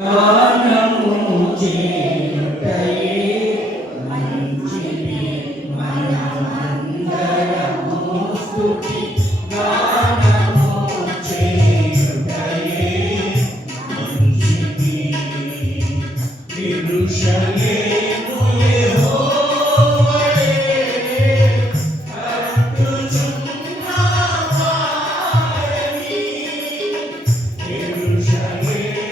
గానము చేయుటయే మంచిది మనమందరము స్తుతి గానము చేయుటయే మంచిది యెరూషలేము యెహోవాయే కట్టుచున్నవాడని యెరూషలేము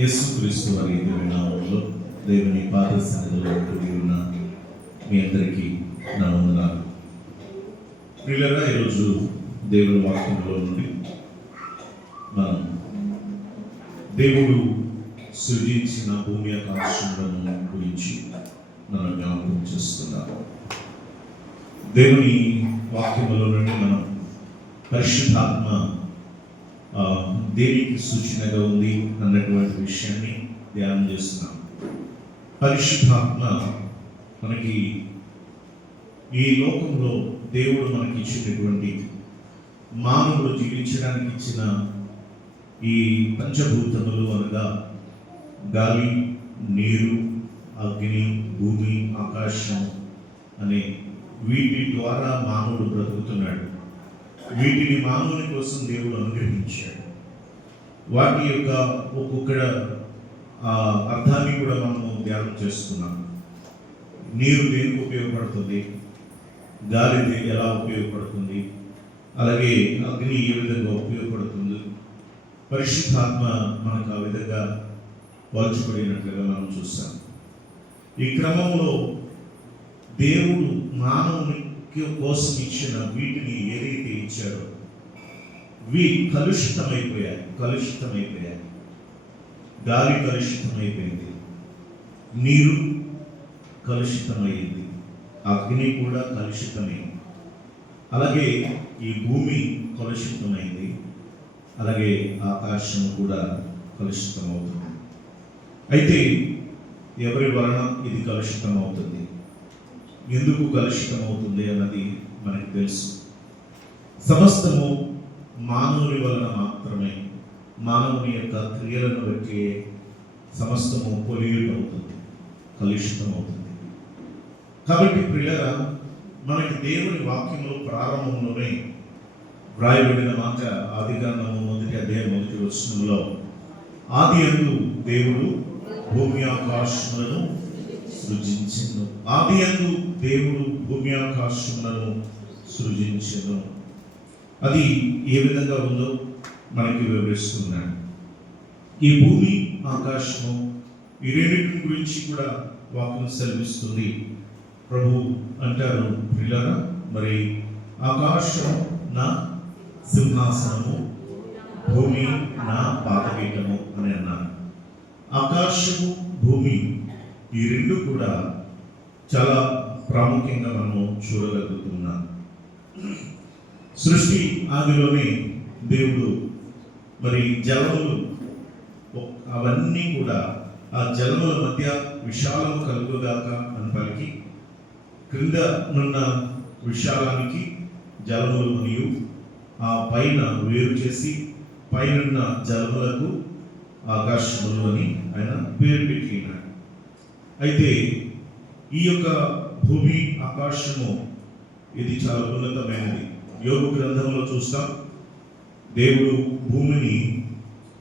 యేసుక్రీస్తు వారి నామములో దేవుని పాద సన్నిధిలో కూడి ఉన్న మీ అందరికీ నా వందనాలు. ప్రియులారా, ఈరోజు దేవుని వాక్యంలో నుండి మనం దేవుడు సృజించిన భూమి ఆకాశములను గురించి మనం జ్ఞాపకం చేస్తున్నాం. దేవుని వాక్యములో నుండి మనం పరిశుద్ధాత్మ దేనికి సూచనగా ఉంది అన్నటువంటి విషయాన్ని ధ్యానం చేస్తున్నాం. పరిశుద్ధాత్మ మనకి ఈ లోకంలో దేవుడు మనకి ఇచ్చినటువంటి మానవుడు జీవించడానికి ఇచ్చిన ఈ పంచభూతములు అనగా గాలి, నీరు, అగ్ని, భూమి, ఆకాశం అనే వీటి ద్వారా మానవుడు బ్రతుకుతున్నాడు. వీటిని మానవుని కోసం దేవుడు అనుగ్రహించాడు. వాటి యొక్క ఒక్కొక్క అర్థాన్ని కూడా మనము ధ్యానం చేసుకున్నాం. నీరు దేనికి ఉపయోగపడుతుంది, గాలి ఎలా ఉపయోగపడుతుంది, అలాగే అగ్ని ఏ విధంగా ఉపయోగపడుతుంది, పరిశుద్ధాత్మ మనకు ఆ విధంగా పోల్చబడినట్లుగా మనం చూస్తాం. ఈ క్రమంలో దేవుడు మానవుని కోసం ఇచ్చిన వీటిని ఏదైతే ఇచ్చాడో కలుషితమైపోయాయి. గాలి కలుషితమైపోయింది, నీరు కలుషితమైంది, అగ్ని కూడా కలుషితమైంది, అలాగే ఈ భూమి కలుషితమైంది, అలాగే ఆకాశం కూడా కలుషితమవుతుంది. అయితే ఎవరి వలన ఇది కలుషితం అవుతుంది, ఎందుకు కలుషితం అవుతుంది అన్నది మనకు తెలుసు. సమస్తము మానవుని వలన మాత్రమే, మానవుని యొక్క క్రియలను బట్టి సమస్తము పొల్యూట్ అవుతుంది, కలుషితం అవుతుంది. కాబట్టి ప్రియులారా, మనకి దేవుని వాక్యంలో ప్రారంభంలోనే వ్రాయబడిన మాట ఆదికాండము 1వ అధ్యాయం 1వ వచనంలో, ఆదియందు దేవుడు భూమి ఆకాశములను సృజించెను. ఆదియందు దేవుడు భూమి ఆకాశములను సృజించెను. అది ఏ విధంగా ఉందో మనకి వివరిస్తున్నాడు. ఈ భూమి ఆకాశము ఈ రెండింటి గురించి కూడా వాక్యం సెలవిస్తుంది. ప్రభు అంటారు, ప్రియులారా, మరి ఆకాశం నా సింహాసనము, భూమి నా పాదపీఠము అని అన్నారు. ఆకాశము, భూమి ఈ రెండు కూడా చాలా ప్రాముఖ్యంగా మనము చూడగలుగుతున్నాం. సృష్టి ఆదిలోనే దేవుడు మరి జలములు అవన్నీ కూడా ఆ జలముల మధ్య విశాలము కలుగుగాక అని పలికి, క్రింద నున్న విశాలానికి జలములు మరియు ఆ పైన వేరు చేసి పైనున్న జలములకు ఆకాశములు అని ఆయన పేరు పెట్టినాడు. అయితే ఈ యొక్క భూమి ఆకాశము ఇది చాలా ఉన్నతమైనది. యోబు గ్రంథంలో చూస్తాం, దేవుడు భూమిని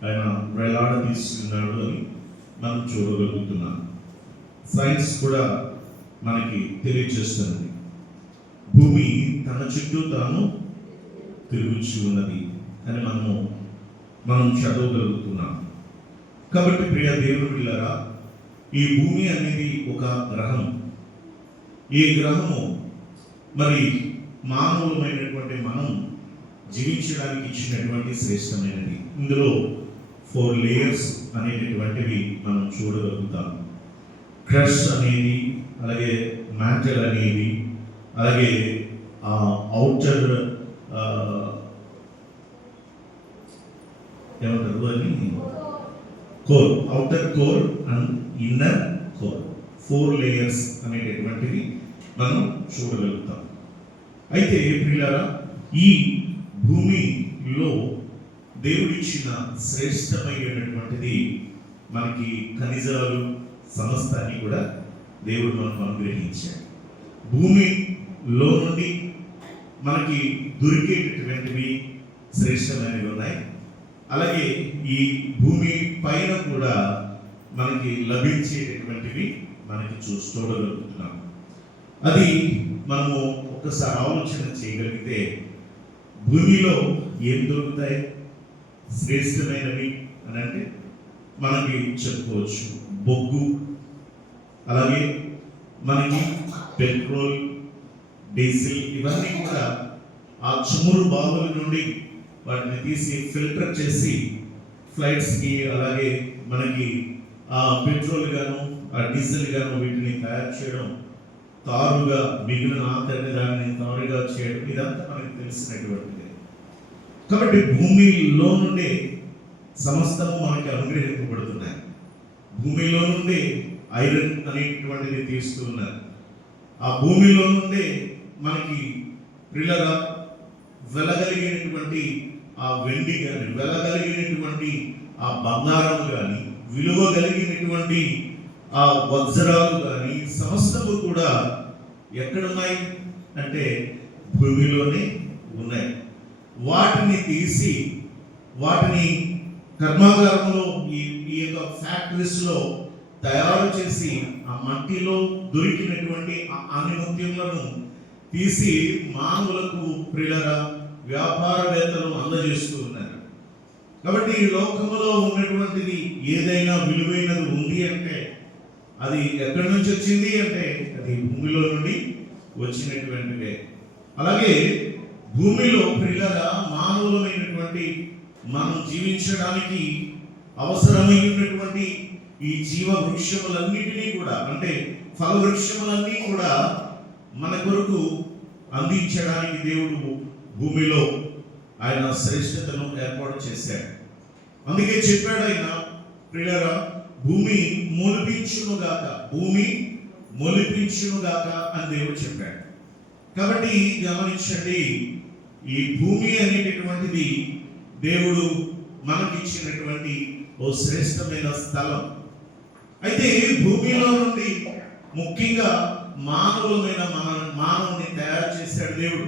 ఆయన వేలాడదీస్తున్నాడు అని మనం చూడగలుగుతున్నాం. సైన్స్ కూడా మనకి తెలియజేస్తున్నది, భూమి తన చుట్టూ తాను తిరుగుచు ఉన్నది అని మనం చదవగలుగుతున్నాం. కాబట్టి ప్రియ దేవుని పిల్లరా, ఈ భూమి అనేది ఒక గ్రహం. ఈ గ్రహము మరి మానవులమైనటువంటి మనం జీవించడానికి ఇచ్చినటువంటి శ్రేష్టమైనది. ఇందులో 4 లేయర్స్ అనేటటువంటివి మనం చూడగలుగుతాం. క్రస్ట్ అనేది, అలాగే మ్యాంటల్ అనేది, అలాగే ఔటర్ ఏమంటారు అని core, outer core and inner core, 4 layers అనేటటువంటివి మనం చూడగలుగుతాం. అయితే ప్రియులారా, ఈ భూమిలో దేవుడిచ్చిన శ్రేష్టమైనటువంటిది మనకి ఖనిజాలు సమస్తాన్ని కూడా దేవుడు మనకు అనుగ్రహించాడు. భూమిలో నుండి మనకి దొరికేటటువంటివి శ్రేష్టమైనవి ఉన్నాయి. అలాగే ఈ భూమి పైన కూడా మనకి లభించేటటువంటివి మనకి చూడగలుగుతున్నాం. అది మనము ఒక్కసారి ఆలోచన చేయగలిగితే భూమిలో ఏం దొరుకుతాయి శ్రేష్టమైనవి అని అంటే మనకి చెప్పుకోవచ్చు. బొగ్గు, అలాగే మనకి పెట్రోల్, డీజిల్, ఇవన్నీ కూడా ఆ చమురు బావుల నుండి వాటిని తీసి ఫిల్టర్ చేసి ఫ్లైట్స్కి, అలాగే మనకి ఆ పెట్రోల్ గాను ఆ డీజిల్ గాను వీటిని తయారు చేయడం, తారుగా మిగిలిన ఆఖరిని దాన్ని తారుగా చేయడం, ఇదంతా మనకి తెలిసినటువంటిది. కాబట్టి భూమిలో నుండి సమస్తము మనకి అనుగ్రహింపబడుతున్నాయి. భూమిలో నుండి ఐరన్ అనేటువంటిది తీస్తూ ఉన్నారు. ఆ భూమిలో నుండి మనకి ప్రియులరా వెలగలిగినటువంటి ఆ వెండి కానీ, వెలగలిగినటువంటి ఆ బంగారం కానీ, విలువ కలిగినటువంటి ఆ వజ్రాలు కానీ సమస్తము కూడా ఎక్కడున్నాయి అంటే భూమిలోనే ఉన్నాయి. వాటిని తీసి వాటిని కర్మాగారంలో ఈ యొక్క ఫ్యాక్టరీస్లో తయారు చేసి ఆ మట్టిలో దొరికినటువంటి ఆ ఆనిముత్యములను తీసి మానవులకు ప్రియులరా వ్యాపారవేత్తలు అందజేస్తూ ఉన్నారు. కాబట్టి ఈ లోకంలో ఉన్నటువంటిది ఏదైనా విలువైనది ఉంది అంటే అది ఎక్కడి నుంచి వచ్చింది అంటే అది భూమిలో నుండి వచ్చినటువంటిదే. అలాగే భూమిలో ప్రియులరా మానవులమైనటువంటి మనం జీవించడానికి అవసరమైనటువంటి ఈ జీవ వృక్షములన్నిటినీ కూడా, అంటే ఫల వృక్షములన్నీ కూడా మన కొరకు అందించడానికి దేవుడు భూమిలో ఆయన శ్రేష్టతను ఏర్పాటు చేశాడు. అందుకే చెప్పాడు ఆయన, ప్రియులారా భూమి మొలిపించునుగాక, భూమి మొలిపించునుగాక అని దేవుడు చెప్పాడు. కాబట్టి గమనించండి, ఈ భూమి అనేటటువంటిది దేవుడు మనకిచ్చినటువంటి ఓ శ్రేష్టమైన స్థలం. అయితే భూమిలో నుండి ముఖ్యంగా మానవులమైన మానవుని తయారు చేశాడు దేవుడు.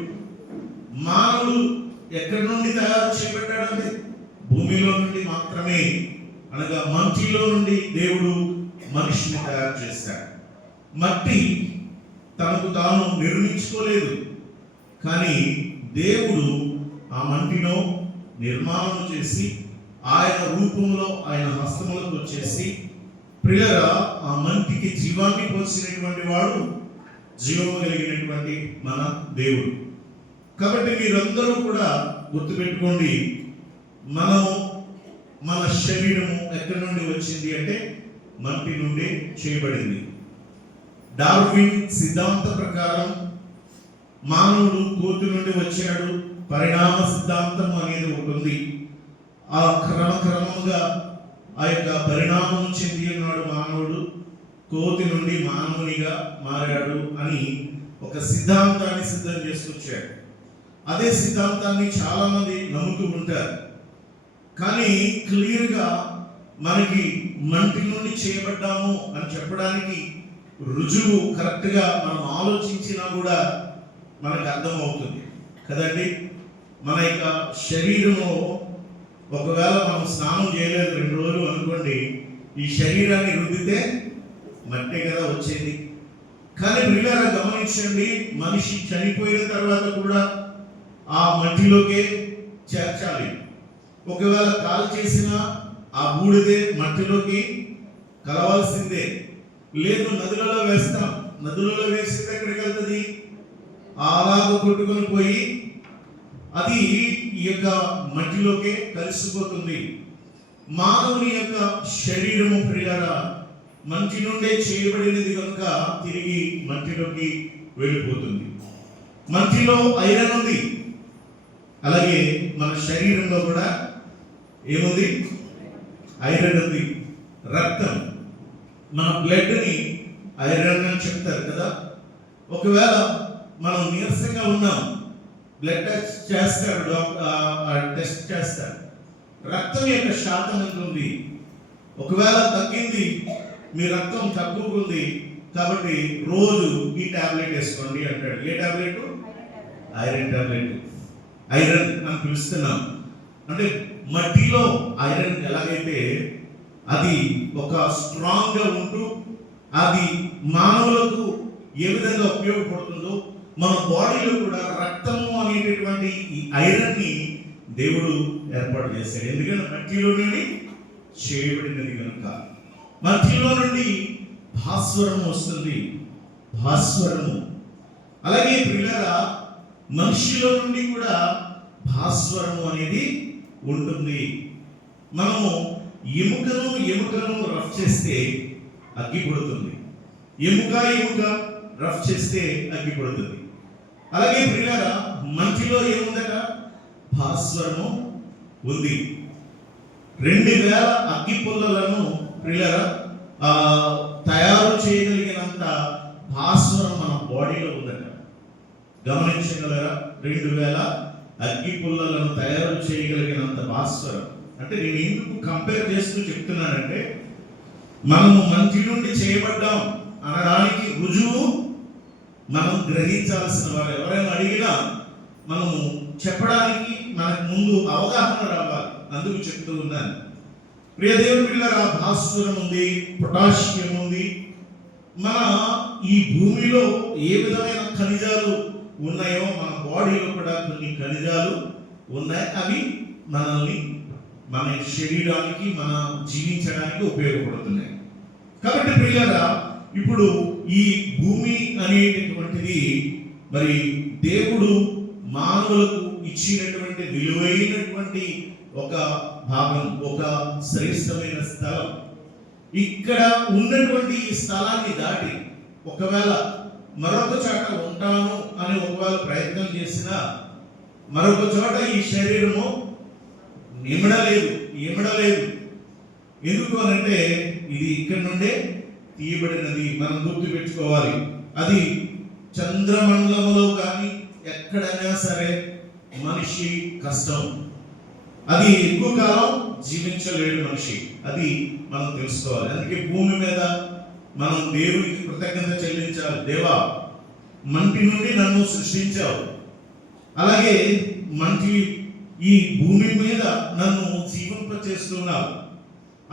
మానవుడు ఎక్కడి నుండి తయారు చేయబడ్డాడంటే భూమిలో నుండి మాత్రమే, అనగా మట్టిలో నుండి దేవుడు మనిషిని తయారు చేశాడు. మట్టి తనకు తాను నిర్మించుకోలేదు, కానీ దేవుడు ఆ మట్టిలో నిర్మాణం చేసి ఆయన రూపంలో ఆయన హస్తములకు వచ్చేసి ప్రియులరా ఆ మట్టికి జీవాన్ని పోసినటువంటి వాడు జీవము కలిగినటువంటి మన దేవుడు. కాబట్టి మీరందరూ కూడా గుర్తుపెట్టుకోండి, మన శరీరము ఎక్కడి నుండి వచ్చింది అంటే మట్టి నుండి చేయబడింది. డార్విన్ సిద్ధాంత ప్రకారం మానవుడు కోతి నుండి వచ్చాడు. పరిణామ సిద్ధాంతం అనేది ఒకటి ఉంది. ఆ క్రమక్రమంగా ఆ యొక్క పరిణామం చెంది ఉన్నాడు మానవుడు, కోతి నుండి మానవునిగా మారాడు అని ఒక సిద్ధాంతాన్ని సిద్ధం చేసుకొచ్చాడు. అదే సిద్ధాంతాన్ని చాలా మంది నమ్ముతూ ఉంటారు. కానీ క్లియర్గా మనకి మట్టి నుండి చేయబడ్డాము అని చెప్పడానికి రుజువు కరెక్ట్గా మనం ఆలోచించినా కూడా మనకు అర్థమవుతుంది కదండి. మన యొక్క శరీరము ఒకవేళ మనం స్నానం చేయలేదు 2 రోజులు అనుకోండి, ఈ శరీరాన్ని రుద్దితే మట్టే కదా వచ్చేది. కానీ ప్రియులారా గమనించండి, మనిషి చనిపోయిన తర్వాత కూడా ఆ మట్టిలోకే చేర్చాలి. ఒకవేళ కాలు చేసిన ఆ బూడిదే మట్టిలోకి కలవాల్సిందే. లేదు నదులలో వేస్తాం, నదులలో వేస్తే ఎక్కడికి వెళ్తుంది? అలాగ కొట్టుకొని పోయి అది ఈ యొక్క మట్టిలోకే కలిసిపోతుంది. మానవుని యొక్క శరీరము ప్రియులారా మంచి నుండే చేయబడినది కనుక తిరిగి మట్టిలోకి వెళ్ళిపోతుంది. మట్టిలో ఐరన్ ఉంది, అలాగే మన శరీరంలో కూడా ఏముంది? ఐరన్ ఉంది. రక్తం, మన బ్లడ్ని ఐరన్ అని చెప్తారు కదా. ఒకవేళ మనం నీరసంగా ఉన్నాం, బ్లడ్ టెస్ట్ చేస్తాడు, టెస్ట్ చేస్తాడు, రక్తం యొక్క శాతం ఎంత ఉంది. ఒకవేళ తగ్గింది, మీ రక్తం తక్కువగా ఉంది కాబట్టి రోజు ఈ టాబ్లెట్ వేసుకోండి అంటాడు. ఏ టాబ్లెట్? Iron tablet. ఐరన్ అని పిలుస్తున్నాం. అంటే మట్టిలో ఐరన్ ఎలాగైతే అది ఒక స్ట్రాంగ్ గా ఉంటూ అది మానవులకు ఏ విధంగా ఉపయోగపడుతుందో మన బాడీలో కూడా రక్తము అనేటటువంటి ఈ ఐరన్ ని దేవుడు ఏర్పాటు చేశాడు. ఎందుకంటే మట్టిలో నుండి చేయబడినది కనుక మధ్యలో నుండి భాస్వరము వస్తుంది. భాస్వరము అలాగే ప్రియులారా మనిషిలో నుండి కూడా భాస్వరము అనేది ఉంటుంది. మనము ఎముకను రఫ్ చేస్తే అగ్గి పుడుతుంది. ఎముక రఫ్ చేస్తే అగ్గి పుడుతుంది. అలాగే ప్రియులారా మట్టిలో ఏముందట? భాస్వరము ఉంది. 2000 అగ్గి పుల్లలను ప్రియులారా తయారు చేయగలిగినంత భాస్వరం మన బాడీలో ఉందట. గమనించగలరా? 2000 అగ్గి పుల్లలను తయారు చేయగలిగినంత భాస్వరం. అంటే నేను ఎందుకు కంపేర్ చేస్తూ చెప్తున్నానంటే మనము మంచి నుండి చేయబడ్డాం అనడానికి రుజువు మనం గ్రహించాల్సిన వారు. ఎవరైనా అడిగినా మనము చెప్పడానికి మనకు ముందు అవగాహన రావాలి. అందుకు చెప్తూ ఉన్నాను. ప్రియ దేవుని పిల్లరా, భాస్వరం ఉంది, పొటాషియం ఉంది. మన ఈ భూమిలో ఏ విధమైన ఖనిజాలు ఉన్నాయో మన బాడీలో కూడా కొన్ని ఖనిజాలు ఉన్నాయి. అవి మనల్ని మన శరీరానికి మన జీవించడానికి ఉపయోగపడుతున్నాయి. కాబట్టి ప్రియులారా ఇప్పుడు ఈ భూమి అనేటటువంటిది మరి దేవుడు మానవులకు ఇచ్చినటువంటి విలువైనటువంటి ఒక భాగం, ఒక శ్రేష్టమైన స్థలం. ఇక్కడ ఉన్నటువంటి ఈ స్థలాన్ని దాటి ఒకవేళ మరొక చోట ఉంటాను అని ఒకవేళ ప్రయత్నం చేసినా మరొక చోట ఈ శరీరము ఇమడలేదు. ఎందుకు అనంటే ఇది ఇక్కడ నుండే తీయబడినది. మనం గుర్తు పెట్టుకోవాలి. అది చంద్రమండలంలో కానీ ఎక్కడైనా సరే మనిషి కష్టం. అది ఎక్కువ కాలం జీవించలేడు మనిషి. అది మనం తెలుసుకోవాలి. అందుకే భూమి మీద మనం దేవునికి కృతజ్ఞత చెల్లించాలి. దేవా, మంటి నుండి నన్ను సృష్టించావు, అలాగే మంటి ఈ భూమి మీద నన్ను జీవింపచేస్తున్నావు,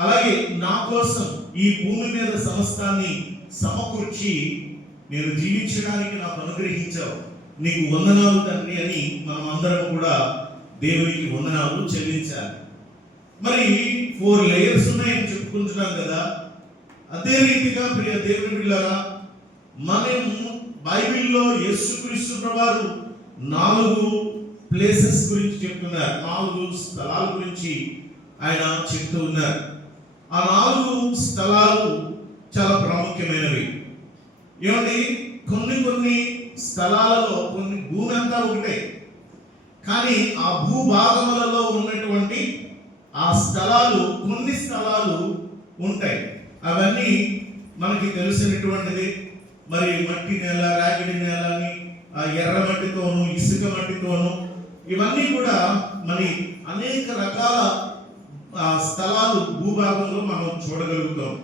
అలాగే నా కోసం ఈ భూమి మీద సమస్తాన్ని సమకూర్చి నేను జీవించడానికి నాకు అనుగ్రహించావు. నీకు వందనాలు తండ్రి అని మనం అందరం కూడా దేవునికి వందనాలు చెల్లించాలి. మరి 4 లేయర్స్ ఉన్నాయని చెప్పుకుంటున్నాం కదా. అదే రీతిగా ప్రియ దేవుని బిడ్డలారా, మనము బైబిల్లో యేసుక్రీస్తు ప్రభువారు 4 ప్లేసెస్ గురించి చెప్తున్నారు. 4 స్థలాల గురించి ఆయన చెప్తూ ఉన్నారు. ఆ 4 స్థలాలు చాలా ప్రాముఖ్యమైనవి. ఏమండి, కొన్ని స్థలాలలో కొన్ని భూమి అంతా ఒకటే, కానీ ఆ భూభాగములలో ఉన్నటువంటి ఆ స్థలాలు కొన్ని స్థలాలు ఉంటాయి. అవన్నీ మనకి తెలిసినటువంటిది. మరి మట్టి నేల, రాగిడి నేల అని, ఆ ఎర్ర మట్టితోను, ఇసుక మట్టితోను, ఇవన్నీ కూడా మరి అనేక రకాల స్థలాలు భూభాగంలో మనం చూడగలుగుతాం.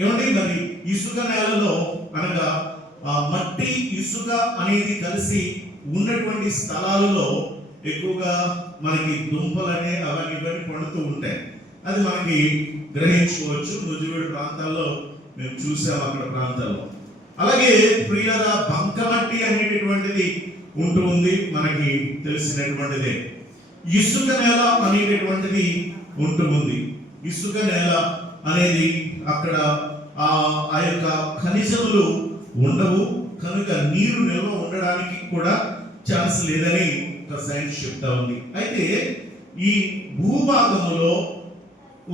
ఏమండి, మరి ఇసుక నేలలో అనగా మట్టి ఇసుక అనేది కలిసి ఉన్నటువంటి స్థలాలలో ఎక్కువగా మనకి దుంపలనే అవన్నీ పండుతూ ఉంటాయి. అది మనకి గ్రహించుకోవచ్చు. నుజువేడు ప్రాంతాల్లో మేము చూసాము అక్కడ ప్రాంతాల్లో. అలాగే ప్రియులారా, బంకమట్టి అనేటటువంటిది ఉంటూ ఉంది, మనకి తెలిసినటువంటిదే. ఇసుక నేల అనేటటువంటిది ఉంటూ ఉంది. ఇసుక నేల అనేది అక్కడ ఆ యొక్క ఖనిజములు ఉండవు కనుక నీరు నిల్వ ఉండడానికి కూడా ఛాన్స్ లేదని ఒక సైన్స్ చెప్తా ఉంది. అయితే ఈ భూభాగంలో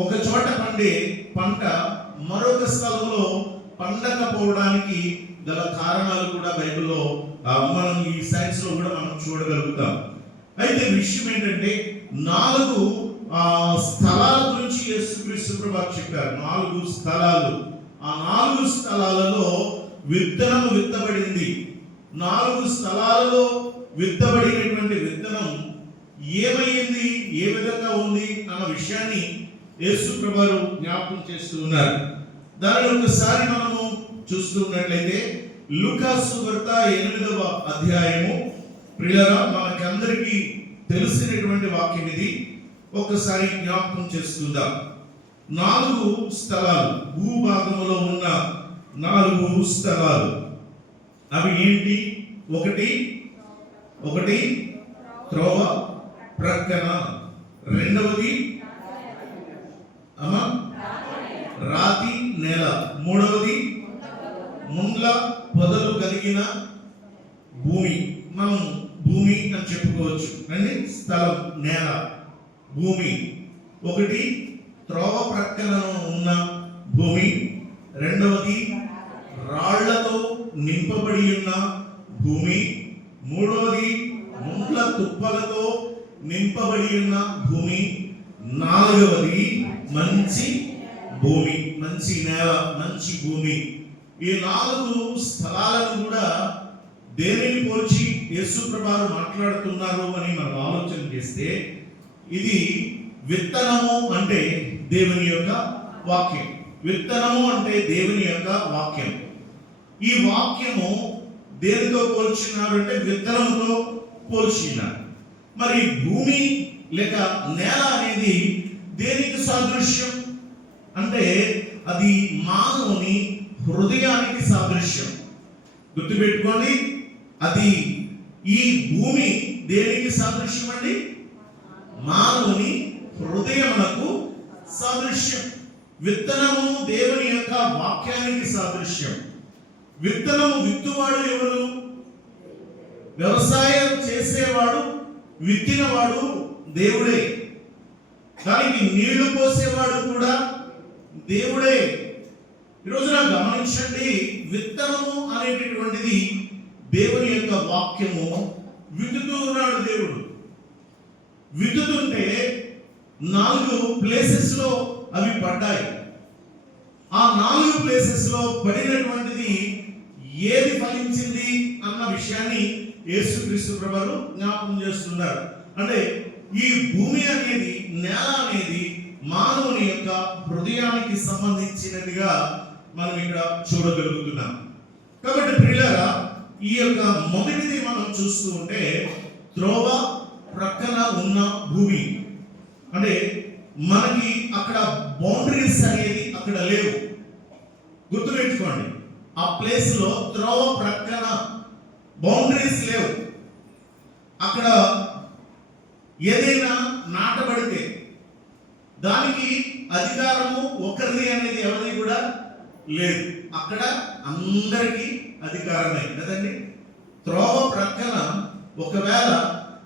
ఒక చోట పండే పంట మరొక స్థలంలో పండకపోవడానికి గల కారణాలు కూడా బైబిల్లో మనం ఈ సైన్స్ లో కూడా మనం చూడగలుగుతాం. అయితే విషయం ఏంటంటే 4 స్థలాల గురించి యేసుక్రీస్తు ప్రభువు చెప్పారు. 4 స్థలాలు. ఆ 4 స్థలాలలో విత్తనము విత్తబడింది. 4 స్థలాలలో విత్తబడినటువంటి విత్తనం ఏమైంది, ఏ విధంగా ఉంది అన్న విషయాన్ని యేసు ప్రభువు జ్ఞాపకం చేస్తూ ఉన్నారు. దానిని ఒకసారి మనము చూస్తున్నట్లయితే లూకా సువార్త 8వ అధ్యాయము. ప్రియులారా, మనకందరికీ తెలిసినటువంటి వాక్యం ఇది. ఒకసారి జ్ఞాపకం చేసుకుందాం. 4 స్థలాలు, భూభాగంలో ఉన్న 4 స్థలాలు. అవి ఏంటి? ఒకటి త్రోవ ప్రక్కన, రెండవది అమ్మా రాతి నేల. మూడవది ముండ్ల పొదలు కలిగిన భూమి. మనం భూమి అని చెప్పుకోవచ్చు అండి. స్థలం, నేల, భూమి. ఒకటి త్రోవ ప్రక్కన ఉన్న భూమి. రెండవది రాళ్లతో నింపబడి ఉన్న భూమి. మూడవది ముండ్ల తుప్పలతో నింపబడి ఉన్న భూమి. నాలుగవది మంచి భూమి, మంచి నేల, మంచి భూమి. ఈ 4 స్థలాలను కూడా దేనిని పోల్చి యేసు ప్రభువు మాట్లాడుతున్నారు అని మనం ఆలోచన చేస్తే, ఇది విత్తనము అంటే దేవుని యొక్క వాక్యం. విత్తనము అంటే దేవుని యొక్క వాక్యం. ఈ వాక్యము దేనితో పోల్చినారు అంటే విత్తనముతో పోల్చినారు. మరి భూమి లేక నేల అనేది దేనికి సాదృశ్యం అంటే అది మానవుని హృదయానికి సాదృశ్యం. గుర్తుపెట్టుకోండి, అది ఈ భూమి దేనికి సాదృశ్యం అండి? మానవుని హృదయమునకు సాదృశ్యం. విత్తనము దేవుని యొక్క వాక్యానికి సాదృశ్యం. విత్తనము విత్తువాడు ఎవరు? వ్యవసాయం చేసేవాడు, విత్తినవాడు దేవుడే. దానికి నీళ్లు పోసేవాడు కూడా దేవుడే. ఈరోజు గమనించండి, విత్తనము అనేటటువంటిది దేవుని యొక్క వాక్యము. విత్తుతూ ఉన్నాడు దేవుడు. విత్తుతుంటే 4 ప్లేసెస్ లో అవి పడ్డాయి. ఆ 4 ప్లేసెస్ లో పడినటువంటిది ఏది ఫలించింది అన్న విషయాన్ని యేసుక్రీస్తు ప్రభువు జ్ఞాపకం చేస్తున్నారు. అంటే ఈ భూమి అనేది, నేల అనేది మానవుని యొక్క హృదయానికి సంబంధించినదిగా మనం ఇక్కడ చూడగలుగుతున్నాం. కాబట్టి ప్రియులారా, ఈ యొక్క మొదటిది మనం చూస్తూ ఉంటే త్రోవ ప్రక్కన ఉన్న భూమి. అంటే మనకి అక్కడ బౌండరీస్ అనేది అక్కడ లేవు. గుర్తుపెట్టుకోండి, ఆ ప్లేస్ లో త్రోవ ప్రక్కన బౌండరీస్ లేవు. అక్కడ ఏదైనా నాటబడితే దానికి అధికారము ఒకరిది అనేది ఎవరిది కూడా లేదు. అక్కడ అందరికీ అధికారమే కదండి. త్రోవ ప్రక్కన ఒకవేళ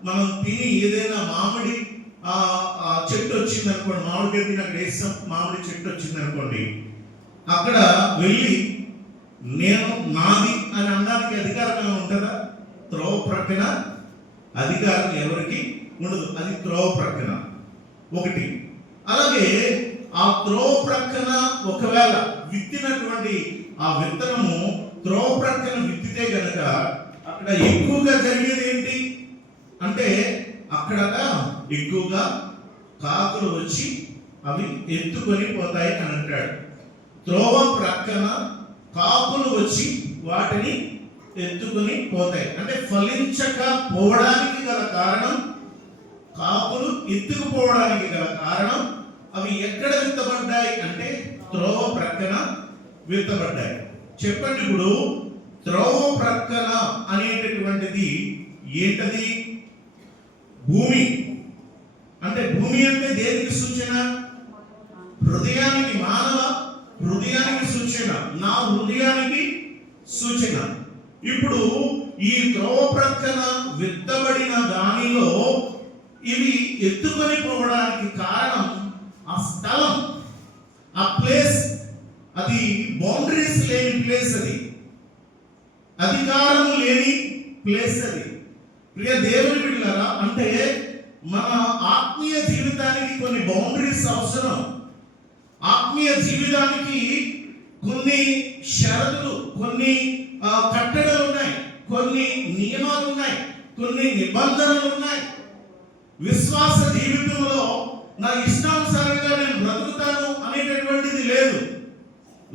మనం తిని ఏదైనా మామిడి చెట్టు వచ్చింది అనుకోండి, మామిడికాయ తిని అక్కడ వేస్తాం, మామిడి చెట్టు వచ్చింది అనుకోండి, అక్కడ వెళ్ళి నేను నాది అని అనడానికి అధికారం ఉంటుందా? త్రోవ ప్రక్కన అధికారం ఎవరికి ఉండదు. అది త్రోవ ప్రక్కన ఒకటి. అలాగే ఆ త్రోవ ప్రక్కన ఒకవేళ విత్తినటువంటి ఆ విత్తనము త్రోవ ప్రక్కన విత్తితే గనక అక్కడ ఎక్కువగా జరిగేది ఏంటి అంటే, అక్కడ ఎక్కువగా కాకులు వచ్చి అవి ఎత్తుకొని పోతాయి అని అంటాడు. త్రోవ ప్రక్కన కాకులు వచ్చి వాటిని ఎత్తుకొని పోతాయి. అంటే ఫలించక పోవడానికి గల కారణం, కాకులు ఎత్తుకుపోవడానికి గల కారణం అవి ఎక్కడ విత్తబడ్డాయి అంటే త్రోవ ప్రక్కన విత్తబడ్డాయి. చెప్పండి, ఇప్పుడు త్రోవ ప్రక్కన అనేటటువంటిది ఏంటది? భూమి. అంటే భూమి అంటే దేనికి సూచన? హృదయానికి, మానవ హృదయానికి సూచన, నా హృదయానికి సూచన. ఇప్పుడు ఈ త్రోవ ప్రక్కన విత్తబడిన దానిలో ఇవి ఎత్తుకొని పోవడానికి కారణం ఆ స్థలం, ఆ ప్లేస్. అది బౌండరీస్ లేని ప్లేస్, అది అధికారం లేని ప్లేస్. అది ప్రియ దేవుని బిడ్డలారా, అంటే మన ఆత్మీయ జీవితానికి కొన్ని బౌండరీస్ అవసరం. ఆత్మీయ జీవితానికి కొన్ని షరతులు, కొన్ని కట్టడలు ఉన్నాయి, కొన్ని నియమాలు ఉన్నాయి, కొన్ని నిబంధనలు ఉన్నాయి. విశ్వాస జీవితంలో నా ఇష్టానుసారంగా నేను బ్రతుకుతాను అనేటటువంటిది లేదు.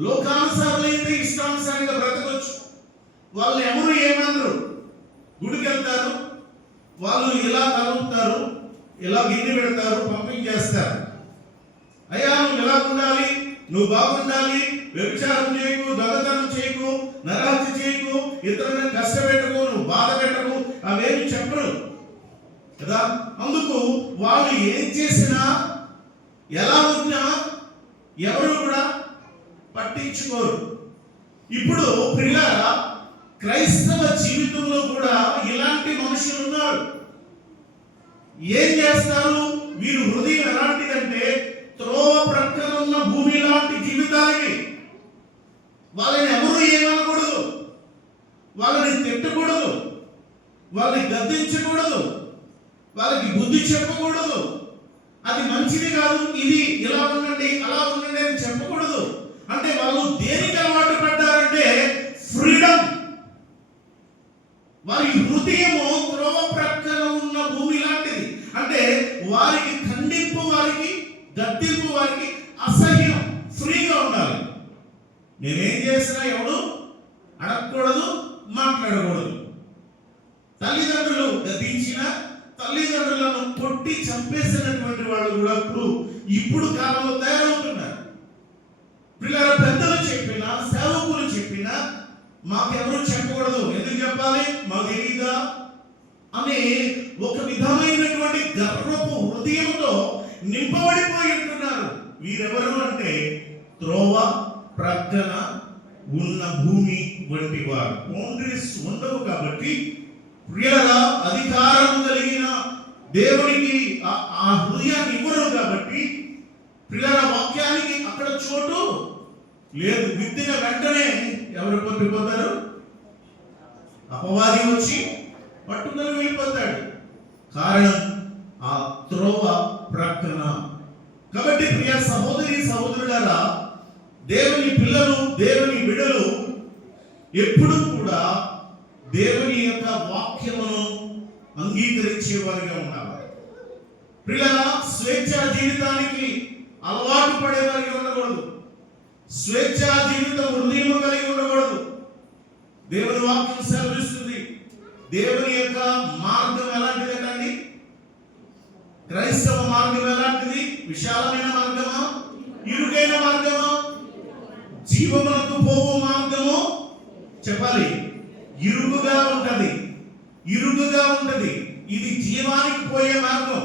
లోకానుసారులైతే ఇష్టానుసారంగా బ్రతకొచ్చు. వాళ్ళు ఎవరు ఏమన్నారు? గుడికి వెళ్తారు, వాళ్ళు ఇలా కలుపుతారు, ఇలా గిన్నె పెడతారు, పంపించేస్తారు. అయ్యా నువ్వు ఎలా ఉండాలి, నువ్వు బాగుండాలి, వ్యభిచారం చేయకు, దొంగతనం చేయకు, నరహత్య చేయకు, ఇతరులను కష్టపెట్టకు, నువ్వు బాధ పెట్టకు, అవేమి చెప్పరు కదా. అందుకు వాళ్ళు ఏం చేసినా, ఎలా ఉన్నా ఎవరు కూడా పట్టించుకోరు. ఇప్పుడు ప్రియులారా, క్రైస్తవ జీవితంలో కూడా ఇలాంటి మనుషులు ఉన్నారు. ఏం చేస్తారు? వీరు హృదయం ఎలాంటిదంటే త్రోవ ప్రక్కన ఉన్న భూమి లాంటి జీవితాలకి. వాళ్ళని ఎవరు ఏమనకూడదు, వాళ్ళని తిట్టకూడదు, వాళ్ళని గద్దించకూడదు, వాళ్ళకి బుద్ధి చెప్పకూడదు. అది మంచిది కాదు, ఇది ఇలా ఉండండి అలా ఉండండి అని చెప్పకూడదు. అంటే వాళ్ళు దేనికి అలవాటు పడ్డారంటే ఫ్రీడమ్. వారి హృదయము త్రోవ ప్రక్కన ఉన్న భూమి లాంటిది. అంటే వారికి ఖండింపు, వారికి గద్దింపు, వారికి అసహ్యం. ఫ్రీగా ఉండాలి. నేనేం చేసినా ఎవడు అడగకూడదు, మాట్లాడకూడదు. తల్లిదండ్రులు గద్దించిన, తల్లిదండ్రులను కొట్టి చంపేసినటువంటి వాళ్ళు కూడా ఇప్పుడు కాలంలో తయారవుతున్నారు. పిల్లల పెద్దలు చెప్పినా, సేవకులు చెప్పినా మాకెవరు చెప్పకూడదు. ఎందుకు చెప్పాలి? మాకు తెలియదా అనే ఒక విధమైనటువంటి గర్వపు హృదయంతో నింపబడిపోయి ఉంటున్నారు. వీరెవరు అంటే త్రోవ ప్రక్కన ఉన్న భూమి వంటి వారు. బౌండరీస్ ఉండవు కాబట్టి ప్రియరా, అధికారం కలిగిన దేవునికి ఆ హృదయాన్ని ఇవ్వరు కాబట్టి ప్రియరా, వాక్యానికి అక్కడ చోటు లేదు. విత్తిన వెంటనే ఎవరు పట్టుకుపోతారు? అపవాది వచ్చి పట్టుకొని వెళ్ళిపోతాడు. కారణం ఆ త్రోవ ప్రక్కన. కాబట్టి ప్రియ సహోదరి సహోదరులారా, దేవుని పిల్లలు, దేవుని బిడ్డలు ఎప్పుడు కూడా దేవుని యొక్క వాక్యమును అంగీకరించే వారిగా ఉండాలి. పిల్లల స్వేచ్ఛా జీవితానికి అలవాటు పడే వారిగా ఉండకూడదు. స్వేచ్ఛా జీవితం హృదయం కలిగి ఉండకూడదు. దేవుని వాక్యం సెలవిస్తుంది. దేవుని యొక్క మార్గం ఎలాంటిదండి? క్రైస్తవ మార్గం ఎలాంటిది? విశాలమైన మార్గమా, ఇరుకైన మార్గమా? జీవమునకు పోవు మార్గము చెప్పాలి. ఇరుకుగా ఉంటది, ఇరుకుగా ఉంటది. ఇది జీవానికి పోయే మార్గం.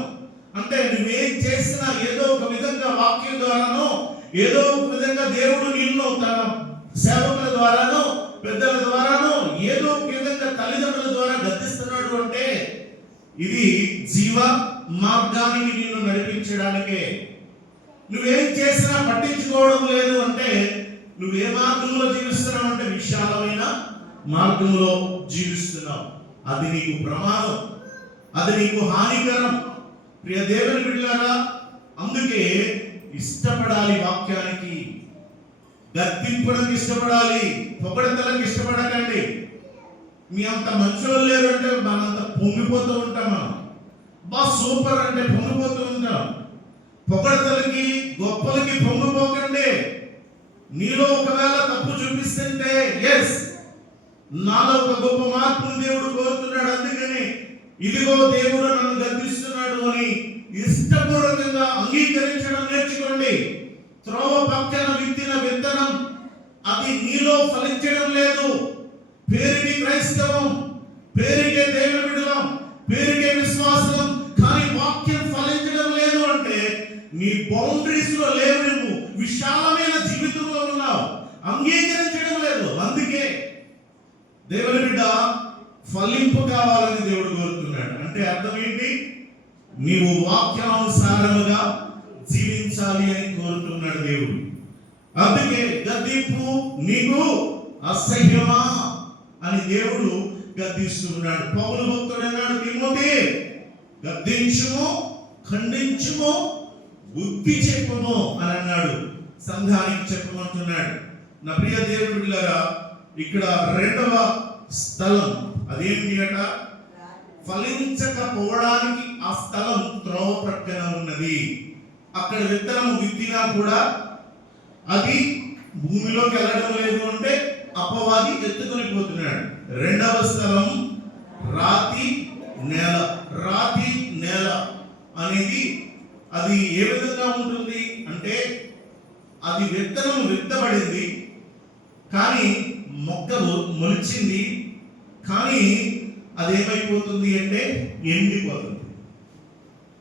అంటే నువ్వేం చేసినా ఏదో ఒక విధంగా వాక్యం ద్వారానో, ఏదో ఒక విధంగా దేవుడు నిన్ను తన సేవకుల ద్వారానో, పెద్దల ద్వారానో, ఏదో ఒక విధంగా తల్లిదండ్రుల ద్వారా గద్దిస్తున్నాడు అంటే ఇది జీవ మార్గానికి నిన్ను నడిపించడానికే. నువ్వేం చేసినా పట్టించుకోవడం లేదు అంటే నువ్వే మార్గంలో జీవిస్తున్నావు అంటే విశాలమైన మార్గంలో జీవిస్తున్నావు. అది నీకు ప్రమాదం, అది నీకు హానికరం. ప్రియ దేవుని బిడ్డలారా, అందుకే ఇష్టపడాలి వాక్యానికి, గద్దింపులకు ఇష్టపడాలి, పొగడతలకు ఇష్టపడకండి. మీ అంత మంచోళ్ళు లేరు అంటే మనంత పొంగిపోతూ ఉంటాం. మనం బా సూపర్ అంటే పొంగిపోతూ ఉంటాం. పొగడతలకి గొప్పలకి పొంగిపోకండి. నీలో ఒకవేళ తప్పు చూపిస్తుంటే ఎస్, నాలో ఒక గొప్ప మార్పును దేవుడు కోరుతున్నాడు, అందుకని ఇదిగో దేవుడు నన్ను గద్దిస్తున్నాడు అని ఇష్టపూర్వకంగా అంగీకరించడం నేర్చుకోండి. త్రోవ పక్కన విత్తిన విత్తనం అది నీలో ఫలించడం లేదు. పేరుకి క్రైస్తవం, పేరుకే దేవుని బిడ్డలం, పేరుకే విశ్వాసం, కానీ వాక్యం ఫలించడం లేదు అంటే నీ బౌండరీస్ లో లేవు. నువ్వు విశాలమైన జీవితంలో ఉన్నావు, అంగీకరించడం లేదు. అందుకే దేవుని బిడ్డ ఫలింపు కావాలని దేవుడు కోరుతున్నాడు. అంటే అర్థం ఏంటి? నీవు వాక్యానుసారముగా జీవించాలి అని కోరుతున్నాడు దేవుడు. అందుకే గద్దింపు నీకు అసహ్యమా అని దేవుడు గద్దిస్తున్నాడు. పౌలు భక్తుడు అన్నాడు, తిమోతి గద్దించుము, ఖండించుము, బుద్ధి చెప్పుము అని అన్నాడు. సంఘానికి చెప్పమంటున్నాడు. నా ప్రియ దేవుని బిడ్డలారా, ఇక్కడ రెండవ స్థలం అదేంటి అట? ఫలించకపోవడానికి ఆ స్థలం త్రోవ ప్రక్కన ఉన్నది. అక్కడ విత్తనం విత్తినా కూడా అది భూమిలోకి వెళ్ళడం లేదు అంటే అపవాది ఎత్తుకొని పోతున్నాడు. రెండవ స్థలం రాతి నేల. రాతి నేల అనేది అది ఏ విధంగా ఉంటుంది అంటే అది విత్తనం విత్తబడింది, కానీ మొక్క మొలిచింది, కానీ అదేమైపోతుంది అంటే ఎండిపోతుంది.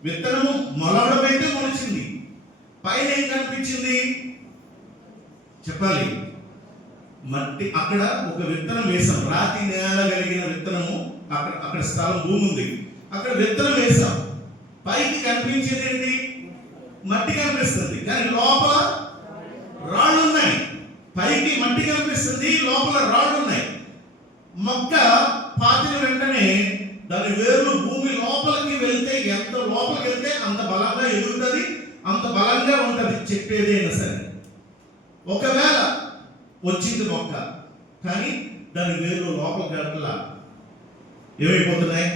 విత్తనము మొలవడం అయితే మొలిచింది, పైన ఏం కనిపించింది? చెప్పాలి. మట్టి అక్కడ ఒక విత్తనం వేసాం, రాతి నేల కలిగిన విత్తనము. అక్కడ స్థలం భూమి ఉంది, అక్కడ విత్తనం వేసాం. పైకి కనిపించేది ఏంటి? మట్టి కనిపిస్తుంది, కానీ లోపల రాళ్ళు ఉన్నాయి. పైకి మట్టి కనిపిస్తుంది, లోపల రాళ్ళు ఉన్నాయి. మొక్క పాతిన వెంటనే దాని వేర్లు భూమి లోపలికి వెళ్తే, ఎంత లోపలికి వెళ్తే అంత బలంగా ఎదుగుతుంది, అంత బలంగా ఉంటుంది చెప్పేది అయినా సరే. ఒకవేళ వచ్చింది మొక్క, కానీ దాని వేర్లు లోపలికి వెళ్ళట్లా, ఏమైపోతున్నాయి?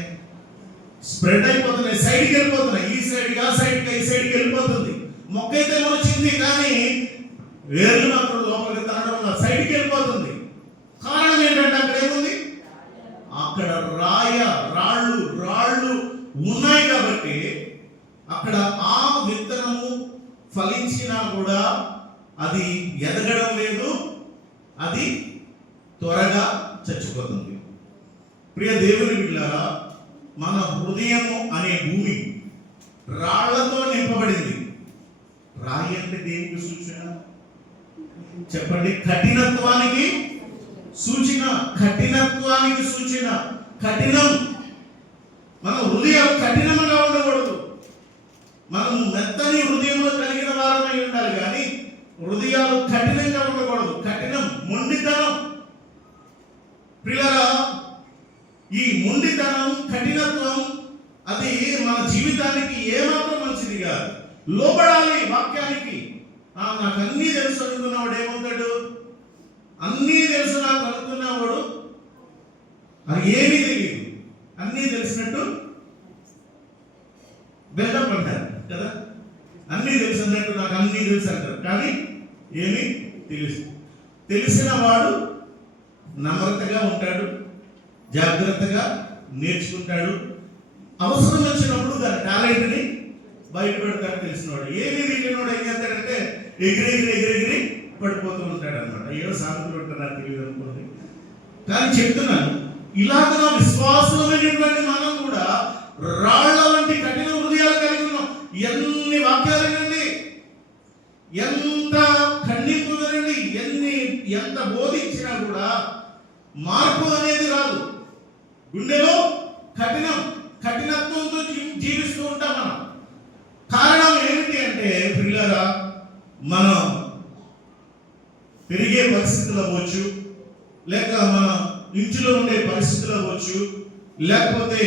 స్ప్రెడ్ అయిపోతున్నాయి, సైడ్కి వెళ్ళిపోతున్నాయి. ఈ సైడ్కి ఆ సైడ్కి ఈ సైడ్కి వెళ్ళిపోతుంది. మొక్క అయితే వచ్చింది, కానీ వేర్లు మాత్రం లోపలికి తనడం సైడ్కి వెళ్ళిపోతుంది. కారణం ఏంటంటే అక్కడ ఏముంది? అక్కడ రాళ్ళు ఉన్నాయి కాబట్టి అక్కడ ఆ విత్తనము ఫలించినా కూడా అది ఎదగడం లేదు, అది త్వరగా చచ్చిపోతుంది. ప్రియ దేవుని బిడ్డలారా, మన హృదయము అనే భూమి రాళ్లతో నింపబడింది. రాయి అంటే దేనికి సూచన చెప్పండి? కఠినత్వానికి సూచన, కఠినత్వానికి సూచన. కఠినం. మన హృదయం కఠినంగా ఉండకూడదు. మనం మెత్తని హృదయంలో కలిగిన వారమై ఉండాలి, కానీ హృదయాలు కఠినంగా ఉండకూడదు. కఠినం, మొండితనం. ప్రియులారా, ఈ మొండితనం, కఠినత్వం అది మన జీవితానికి ఏమాత్రం మంచిది కాదు. లోబడాలి వాక్యానికి. నాకు అన్నీ తెలుసు అనుకున్నవాడు ఏమవుతాడు? అన్నీ తెలుసు నాకు అనుకున్నవాడు అది ఏమీ తెలియదు. అన్నీ తెలిసినట్టు బిల్డప్ అంటారు కదా. అన్నీ తెలుసు అన్నట్టు నాకు అన్నీ తెలుసు అంటారు, కానీ ఏమీ తెలిసిన వాడు నమ్రతగా ఉంటాడు, జాగ్రత్తగా నేర్చుకుంటాడు. అవసరం వచ్చినప్పుడు దాని టాలెంట్ని బయట పెడతాడు. తెలిసినవాడు. ఏమీ తెలియనివాడు ఏం చేస్తాడంటే ఎగిరెగిరి పడిపోతూ ఉంటాడు అనమాట. ఏదో సాగుతూ ఉంటాడు, నాకు తెలియదు అనుకోండి. కానీ చెప్తున్నాను, ఇలాగ విశ్వాసమైనటువంటి మనం కూడా రాళ్ల వంటి కఠిన హృదయాలు కలిగి ఉన్నాం. ఎన్ని వాక్యాలు వినండి, ఎంత ఖండింపు వినండి, ఎంత బోధించినా కూడా మార్పు అనేది రాదు. గుండెలో కఠినత్వంతో జీవిస్తూ ఉంటాం మనం. కారణం ఏమిటి అంటే ప్రియులారా, మనం పెరిగే పరిస్థితులు అవ్వచ్చు, లేక మన ఇంటిలో ఉండే పరిస్థితులు అవ్వచ్చు, లేకపోతే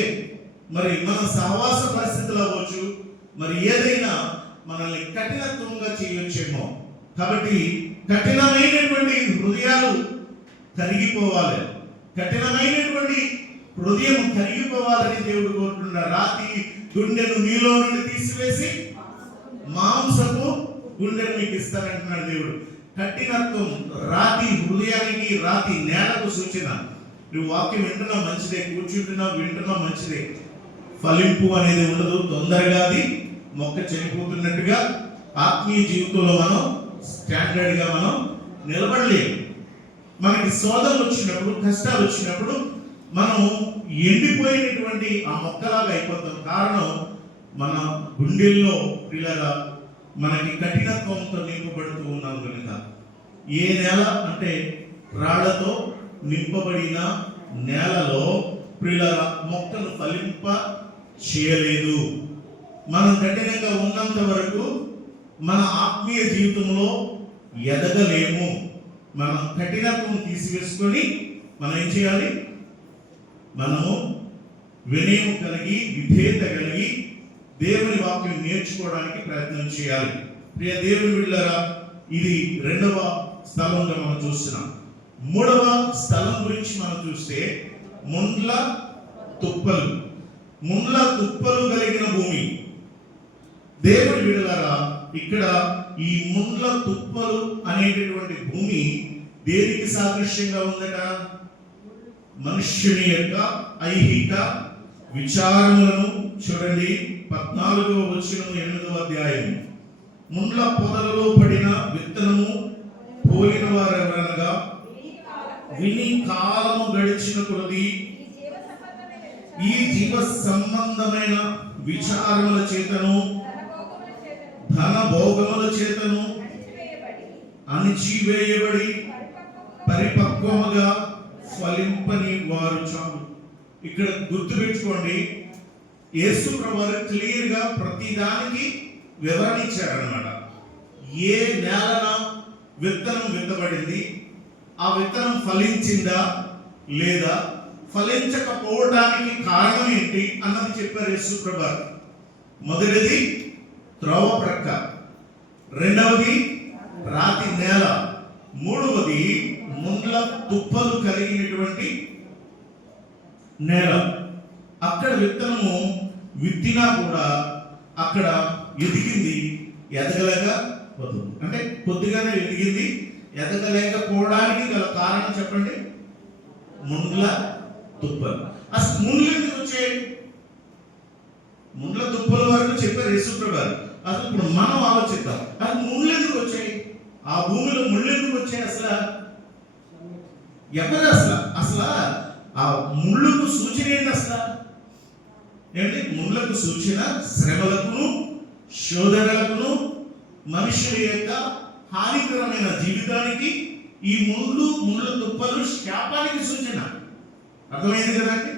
మరి మన సహవాస పరిస్థితులు అవ్వచ్చు, మరి ఏదైనా మనల్ని కఠినత్వంగా చేయొచ్చేమో. కాబట్టి కఠినమైనటువంటి హృదయాలు కరిగిపోవాలి. కఠినమైనటువంటి హృదయం కరిగిపోవాలని దేవుడు కోరుకుంటున్నాడు. రాతి గుండెను మీలో నుండి తీసివేసి మాంసపు గుండెను మీకు ఇస్తానంటున్నాడు దేవుడు. కఠినత్వం రాతి హృదయానికి, రాతి నేలకు సూచన. నువ్వు వాక్యం వింటున్నా మంచిదే, కూర్చుంటున్నా వింటున్నా మంచిదే. ఫలింపు అనేది ఉండదు. తొందరగా అది మొక్క చనిపోతున్నట్టుగా ఆత్మీయ జీవితంలో మనం స్టాండర్డ్ గా మనం నిలబడలేము. మనకి శోధనలు వచ్చినప్పుడు, కష్టాలు వచ్చినప్పుడు మనం ఎండిపోయినటువంటి ఆ మొక్కలాగా అయిపోతాం. కారణం మన గుండెల్లో పిల్లగా మనకి కఠినత్వంతో నింపబడుతూ ఉన్నాం కనుక. ఏ నేల అంటే రాళ్లతో నింపబడిన నేలలో పిల్లల మొక్కను ఫలింప చేయలేదు. మనం కఠినంగా ఉన్నంత వరకు మన ఆత్మీయ జీవితంలో ఎదగలేము. మనం కఠినత్వం తీసివేసుకొని మనం ఏం చేయాలి? మనము వినయం కలిగి, విధేయత కలిగి దేవుని వాక్యం నేర్చుకోవడానికి ప్రయత్నం చేయాలి. ప్రియ దేవుని బిడ్డలారా, ఇది రెండవ స్థలంగా మనం చూస్తున్నాం. మూడవ స్థలం గురించి మనం చూస్తే ముండ్ల తుప్పలు కలిగిన భూమి. దేవుని బిడ్డలారా, ఇక్కడ ఈ ముండ్ల తుప్పలు అనేటటువంటి భూమి దేనికి సాదృశ్యంగా ఉందట? మనుష్యుని యొక్క ఐహిక విచారములను చూడండి. 14వ వచనం 8వ అధ్యాయం. ముండ్ల పొదలలో పడిన విత్తనము పోలిన వారెవరనగా విని కాలము గడిచిన కొలది ఈ జీవ సంబంధమైన విచారముల చేతను, ధన భోగముల చేతను అణిచివేయబడి పరిపక్వముగా ఫలింపని వారు చాలు. ఇక్కడ గుర్తుపెట్టుకోండి, యేసు ప్రభువారు క్లియర్ గా ప్రతి దానికి వివరణ ఇచ్చారన్నమాట. ఏ నేలన విత్తనం విత్తబడింది, ఆ విత్తనం ఫలించిందా లేదా, ఫలించకపోవడానికి కారణం ఏంటి అన్నది చెప్పారు యేసు ప్రభువారు. మొదటిది త్రోవ ప్రక్క, రెండవది రాతి నేల, మూడవది ముండ్ల తుప్పలు కలిగినటువంటి నేల. అక్కడ విత్తనము విత్తినా కూడా అక్కడ ఎదిగింది, ఎదగలేకపోతుంది. అంటే కొద్దిగానే ఎదిగింది, ఎదగలేకపోవడానికి గల కారణం చెప్పండి, ముండ్ల తుప్పలు. అసలు ముండ్లు ఎందుకు వచ్చాయి? ముండ్ల తుప్పల వరకు చెప్పారు యేసుప్రభు గారు. అసలు ఇప్పుడు మనం ఆలోచిద్దాం, అసలు ముళ్ళు ఎందుకు వచ్చాయి? ఆ భూమిలో ముళ్ళు ఎందుకు వచ్చాయి? అసలు ఎవరు అసలు ఆ ముళ్ళకు సూచన ఏంటి? అసలు ఏంటి? ముళ్ళకు సూచన శ్రమలకును శోధనలకును మనుషుల యొక్క హానికరమైన జీవితానికి ఈ ముళ్ళ తుప్పలు శాపానికి సూచన. అర్థమైంది కదండి?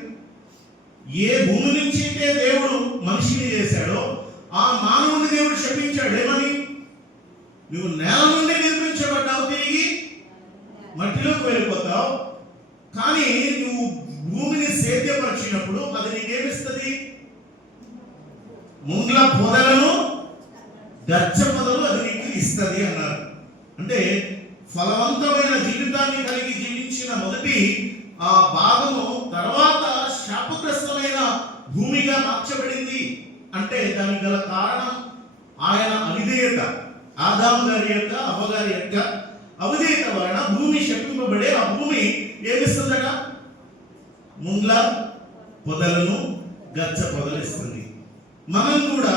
ఏ భూమి నుంచి అయితే దేవుడు మనిషిని చేశాడో ఆ మానవుని దేవుడు శపించాడు. ఏమని? నువ్వు నేల నుండి నిర్మించబడ్డావు, తిరిగి మట్టిలోకి వెళ్ళిపోతావు. కానీ నువ్వు భూమిని సేద్యపరిచినప్పుడు అది నీకేమిస్తుంది? ముండ్ల పొదలను గచ్చ పొదలు అది నీకు ఇస్తుంది అన్నారు. అంటే ఫలవంతమైన జీవితాన్ని కలిగి జీవించిన మొదటి ఆ భాగము తర్వాత శాపగ్రస్తమైన భూమిగా మార్చబడింది. అంటే దానికి గల కారణం ఆయన అవిధేయత. ఆదాము గారి యొక్క అవ్వగారి యొక్క అవిధేయత వలన భూమి శపింపబడే ఆ భూమి ఏమిస్తుందట? ముండ్ల పొదలను గచ్చ పొదలు ఇస్తుంది. మనం కూడా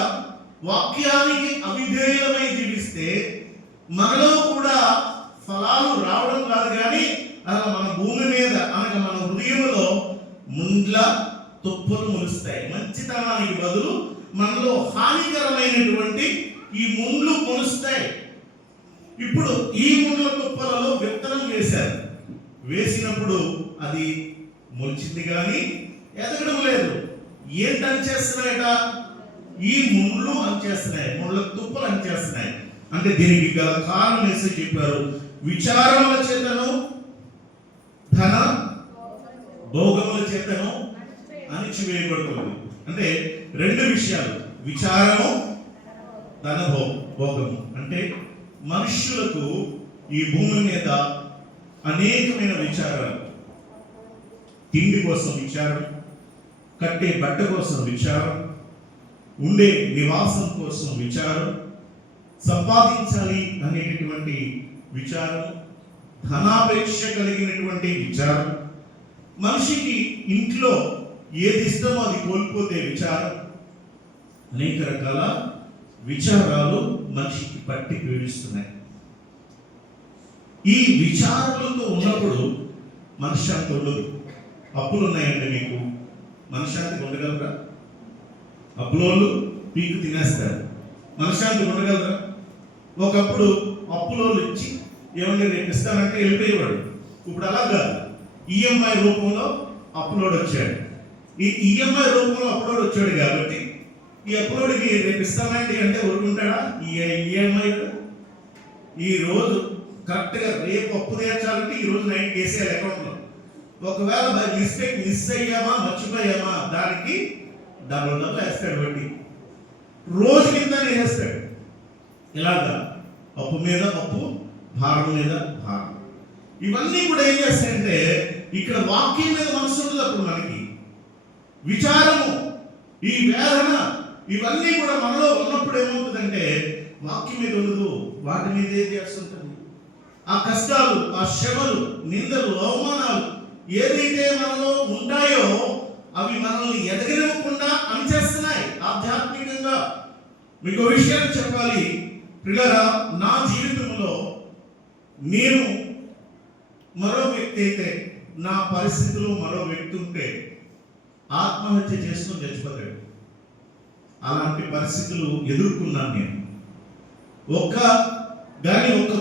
వాక్యానికి అవిధేయులమై జీవిస్తే మనలో కూడా ఫలాలు రావడం కాదు, కానీ అలా మన భూమి మీద అనగా మన హృదయంలో ముండ్ల తుప్పలు మొలుస్తాయి. మంచితనానికి బదులు మనలో హానికరమైనటువంటి ఈ ముండ్లు మొలుస్తాయి. ఇప్పుడు ఈ ముండ్ల తుప్పలలో విత్తనం వేశారు. వేసినప్పుడు అది మొలిచింది కానీ ఎదగడం లేదు. ఏంటి అంచేస్తున్నాయట? ఈ ముండ్లు అంచేస్తున్నాయి, ముండ్ల తుప్పలు అంచేస్తున్నాయి. అంటే దీనికి గల కారణం వేసి చెప్పారు, విచారముల చేతను ధన భోగముల చేతను అణిచివేయబడుతుంది. అంటే రెండు విషయాలు, విచారము ధన భోగము. అంటే మనుష్యులకు ఈ భూమి మీద అనేకమైన విచారాలు, తిండి కోసం విచారం, కట్టే బట్ట కోసం విచారం, ఉండే నివాసం కోసం విచారం, సంపాదించాలి అనేటటువంటి విచారం, ధనాపేక్ష కలిగినటువంటి విచారం, మనిషికి ఇంట్లో ఏది ఇష్టమో అది కోల్పోతే విచారం, అనేక రకాల విచారాలు మనిషికి పట్టి పీడిస్తున్నాయి. ఈ విచారాలతో ఉన్నప్పుడు మనశ్శాంతి ఉండదు. అప్పులు ఉన్నాయండి మీకు, మనశ్శాంతి ఉండగలరా? అప్పులోళ్ళు పీకు తినేస్తారు, మనశ్శాంతి ఉండగలరా? ఒకప్పుడు అప్పులోళ్ళు ఇచ్చి ఏమన్నా రేపు ఇస్తానంటే వెళ్ళిపోయేవాడు. ఇప్పుడు అలా కాదు, ఈఎంఐ రూపంలో అప్లోడ్ వచ్చాడు. ఈ ఈఎంఐ రూపంలో అప్లోడ్ వచ్చాడు కాబట్టి ఈ అప్లోడ్కి రేపు ఇస్తానండి అంటే ఊరుకుంటాడా? ఈ ఈఎంఐ ఈ రోజు కరెక్ట్గా రేపు అప్పు తీర్చాలంటే ఈ రోజు నైట్ వేసేయాలి అకౌంట్లో. ఒకవేళ మిస్టేక్ మిస్ అయ్యామా మర్చిపోయామా దానికి డబుల్ వేస్తాడు వడ్డీ, రోజు కింద వేస్తాడు. ఇలాగా అప్పు మీద అప్పు, భారం మీద భారం. ఇవన్నీ కూడా ఏం చేస్తాయంటే ఇక్కడ వాక్యం మీద మనసు ఉండదు. అప్పుడు మనకి విచారము, ఈ వేదన, ఇవన్నీ కూడా మనలో ఉన్నప్పుడు ఏమవుతుందంటే వాక్యం మీద ఉండదు, వాటి మీద ఏం చేస్తుంటుంది? ఆ కష్టాలు, ఆ శ్రమలు, నిందలు, అవమానాలు ఏదైతే మనలో ఉంటాయో అవి మనల్ని ఎదగనివ్వకుండా అనిచేస్తున్నాయి ఆధ్యాత్మికంగా. మీకు విషయాన్ని చెప్పాలి పిల్లరా, నా జీవితంలో నేను మరో వ్యక్తి అయితే, నా పరిస్థితిలో మరో వ్యక్తి ఉంటే ఆత్మహత్య చేసుకుని చచ్చిపోతాడు. అలాంటి పరిస్థితులు ఎదుర్కొన్నాను నేను. ఒక్క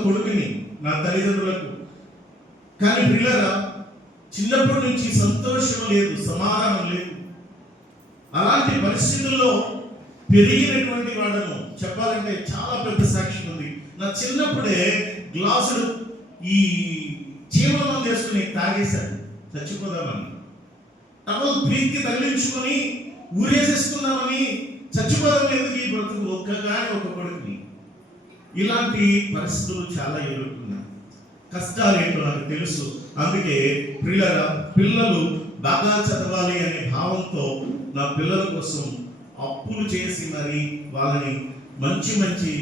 కొడుకుని నా తల్లిదండ్రులకు. కానీ పిల్లరా, చిన్నప్పటి నుంచి సంతోషం లేదు, సమాధానం లేదు. అలాంటి పరిస్థితుల్లో పెరిగినటువంటి వాళ్ళను చెప్పాలంటే చాలా పెద్ద సాక్ష్యం ఉంది. నా చిన్నప్పుడే గ్లాసులు ఈ జీవనం చేసుకుని తాగేశాడు, చచ్చిపోదామని. టవల్ పీక్కి తగిలించుకొని ఊరేసేసుకున్నామని, చచ్చిపోదామని ఎందుకు ఈ బ్రతుకు, ఒక్కగానే ఒక కొడుకుని. ఇలాంటి పరిస్థితులు చాలా ఎదుర్కొన్నాను. కష్టాలు ఏంటో నాకు తెలుసు. అందుకే పిల్లలు బాగా చదవాలి అనే భావంతో నా పిల్లల కోసం అప్పులు చేసి మరి వాళ్ళని మంచి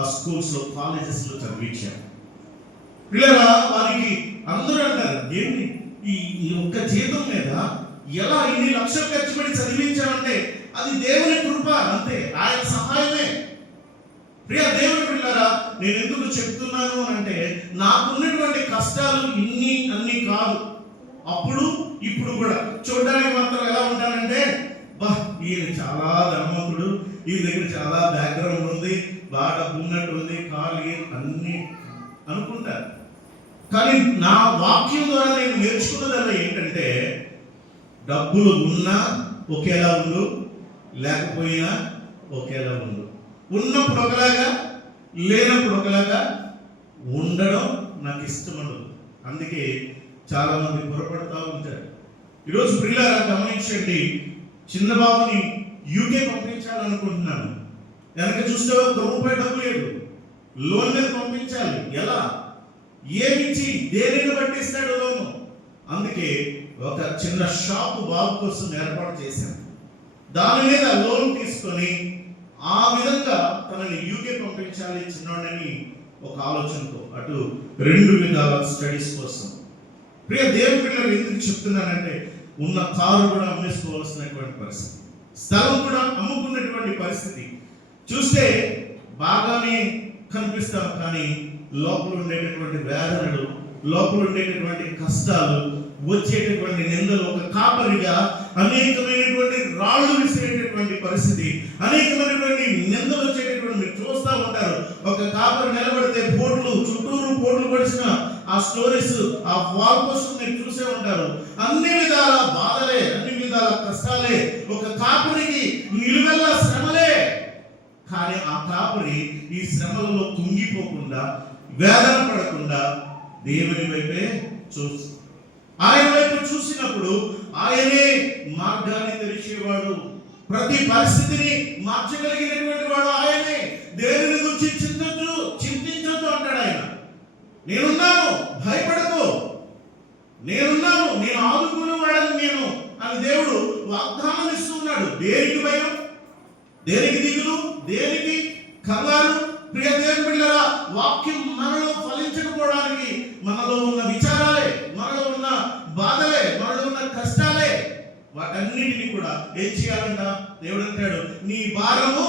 ఆ స్కూల్స్లో, కాలేజెస్లో చదివించాను. పిల్లరా, వారికి అందరూ అంటారు, ఏంటి ఈ ఒక్క జీతం మీద ఎలా ఇన్ని లక్షలు ఖర్చు పెట్టి చదివించామంటే అది దేవుని కృప, అంతే, ఆయన సహాయమే. ప్రియ దేవుని పిల్లరా, నేను ఎందుకు చెప్తున్నాను అంటే నాకున్నటువంటి కష్టాలు అన్ని కాదు. అప్పుడు ఇప్పుడు కూడా చూడడానికి మాత్రం ఎలా ఉంటానంటే, బా ఈయన చాలా ధనవంతుడు, ఈ దగ్గర చాలా బ్యాక్గ్రౌండ్ ఉంది, బాగా డబ్బు ఉన్నట్టు ఉంది, ఖాళీ అన్ని అనుకుంటారు. కానీ నా వాక్యం ద్వారా నేను నేర్చుకున్నదల్లా ఏంటంటే, డబ్బులు ఉన్నా ఒకేలా ఉండు, లేకపోయినా ఒకేలా ఉండు. ఉన్నప్పుడు ఒకలాగా, లేనప్పుడు ఒకలాగా ఉండడం నాకు ఇష్టం ఉండదు. అందుకే చాలా మంది పొరపడతా ఉంటారు. ఈరోజు పిల్లరా గమనించండి, చిన్న బాబుని యూకే పంపించాలనుకుంటున్నాను. వెనక చూస్తే ₹1 డబ్బు లేదు, లోన్ మీద పంపించాలి. ఎలా, ఏమిచ్చి, దేనిని పట్టిస్తాడు లోను? అందుకే ఒక చిన్న షాపు బాబు కోసం ఏర్పాటు చేశాను. దాని మీద లోన్ తీసుకొని ఆ విధంగా తనని యూకే పంపించాలి చిన్నోడని ఒక ఆలోచనతో, అటు 2 విధాల స్టడీస్ కోసం. ప్రియ దేవుని పిల్లలు ఎందుకు చెప్తున్నానంటే, ఉన్న కారు కూడా అమ్మేసుకోవాల్సినటువంటి పరిస్థితి, స్థలం కూడా అమ్ముకున్నటువంటి పరిస్థితి. చూస్తే బాగానే కనిపిస్తాం, కానీ లోపల ఉండేటటువంటి వేదనలు, లోపల ఉండేటటువంటి కష్టాలు, వచ్చేటటువంటి నిందలు, ఒక కాపరిగా అనేకమైనటువంటి రాళ్ళు విసిరేటటువంటి పరిస్థితి, అనేకమైనటువంటి నిందలు వచ్చేటటువంటి మీరు చూస్తూ ఉంటారు. ఒక కాపరి నిలబడితే చుట్టూరు పోట్లు పడిచిన ఆ స్టోరీస్, ఆ వాల్ పోస్ట్ మీరు చూసే ఉంటారు. అన్ని విధాల బాధలే, అన్ని విధాల కష్టాలే, ఒక కాపరికి నిలువెల్లా శ్రమలే. కానీ ఆ కాపరి ఈ శ్రమలలో కుంగిపోకుండా, వేదన పడకుండా దేవుని వైపే చూస్తూ, ఆయన వైపు చూసినప్పుడు ఆయనే మార్గాన్ని తెరిచేవాడు, ప్రతి పరిస్థితిని మార్చగలిగినటువంటి వాడు ఆయనే. దేవుని గురించి చింతించొద్దు అంటాడు ఆయన. నేనున్నాను, భయపడకు, నేనున్నాను, నేను ఆదుకునేవాడని నేను అని దేవుడు వాగ్దానం ఇస్తున్నాడు. దేనికి భయం, దేనికి దిగులు, దేనికి కంగారు? ప్రియ దేవుని బిడ్డలారా, వాక్యం మనలో ఫలించకపోవడానికి మనలో ఉన్న విచారాలే, మనలో ఉన్న బాధలే, మనలో ఉన్న కష్టాలే, వాటన్నిటిని కూడా ఏం చేయాలంట? దేవుడు అంటాడు, నీ భారము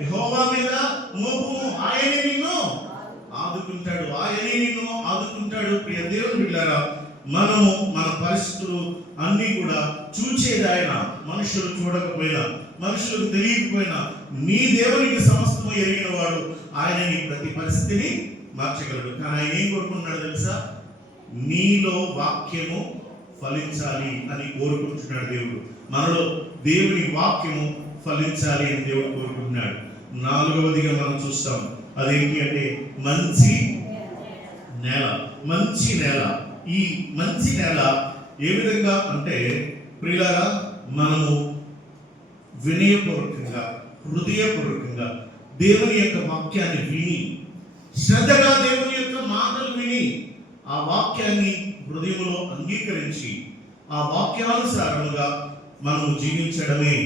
యెహోవా మీద మోపుము, ఆయనే నిన్ను ఆదుకుంటాడు, ఆయనే నిన్ను ఆదుకుంటాడు. ప్రియ దేవుని బిడ్డలారా, మనము మన పరిస్థితులు అన్ని కూడా చూచేది ఆయన. మనుషులు చూడకపోయినా, మనుషులకు తెలియకపోయినా, నీ దేవునికి సమస్తము ఎరిగిన వాడు ఆయన నీ ప్రతి పరిస్థితిని మార్చగలడు. కానీ ఆయన ఏం కోరుకుంటున్నాడు తెలుసా? నీలో వాక్యము ఫలించాలి అని కోరుకుంటున్నాడు దేవుడు. మనలో దేవుని వాక్యము ఫలించాలి అని దేవుడు కోరుకుంటున్నాడు. 4వదిగా మనం చూస్తాం, అదేంటి అంటే మంచి నేల. మంచి నేల. ఈ మంచి నేల ఏ విధంగా అంటే ప్రియులారా, మనము వినయపూర్వకంగా, హృదయపూర్వకంగా దేవుని యొక్క వాక్యాన్ని విని, శ్రద్ధగా దేవుని యొక్క మాటలు విని, ఆ వాక్యాన్ని హృదయంలో అంగీకరించి, ఆ వాక్యానుసారముగా మనము జీవించడమే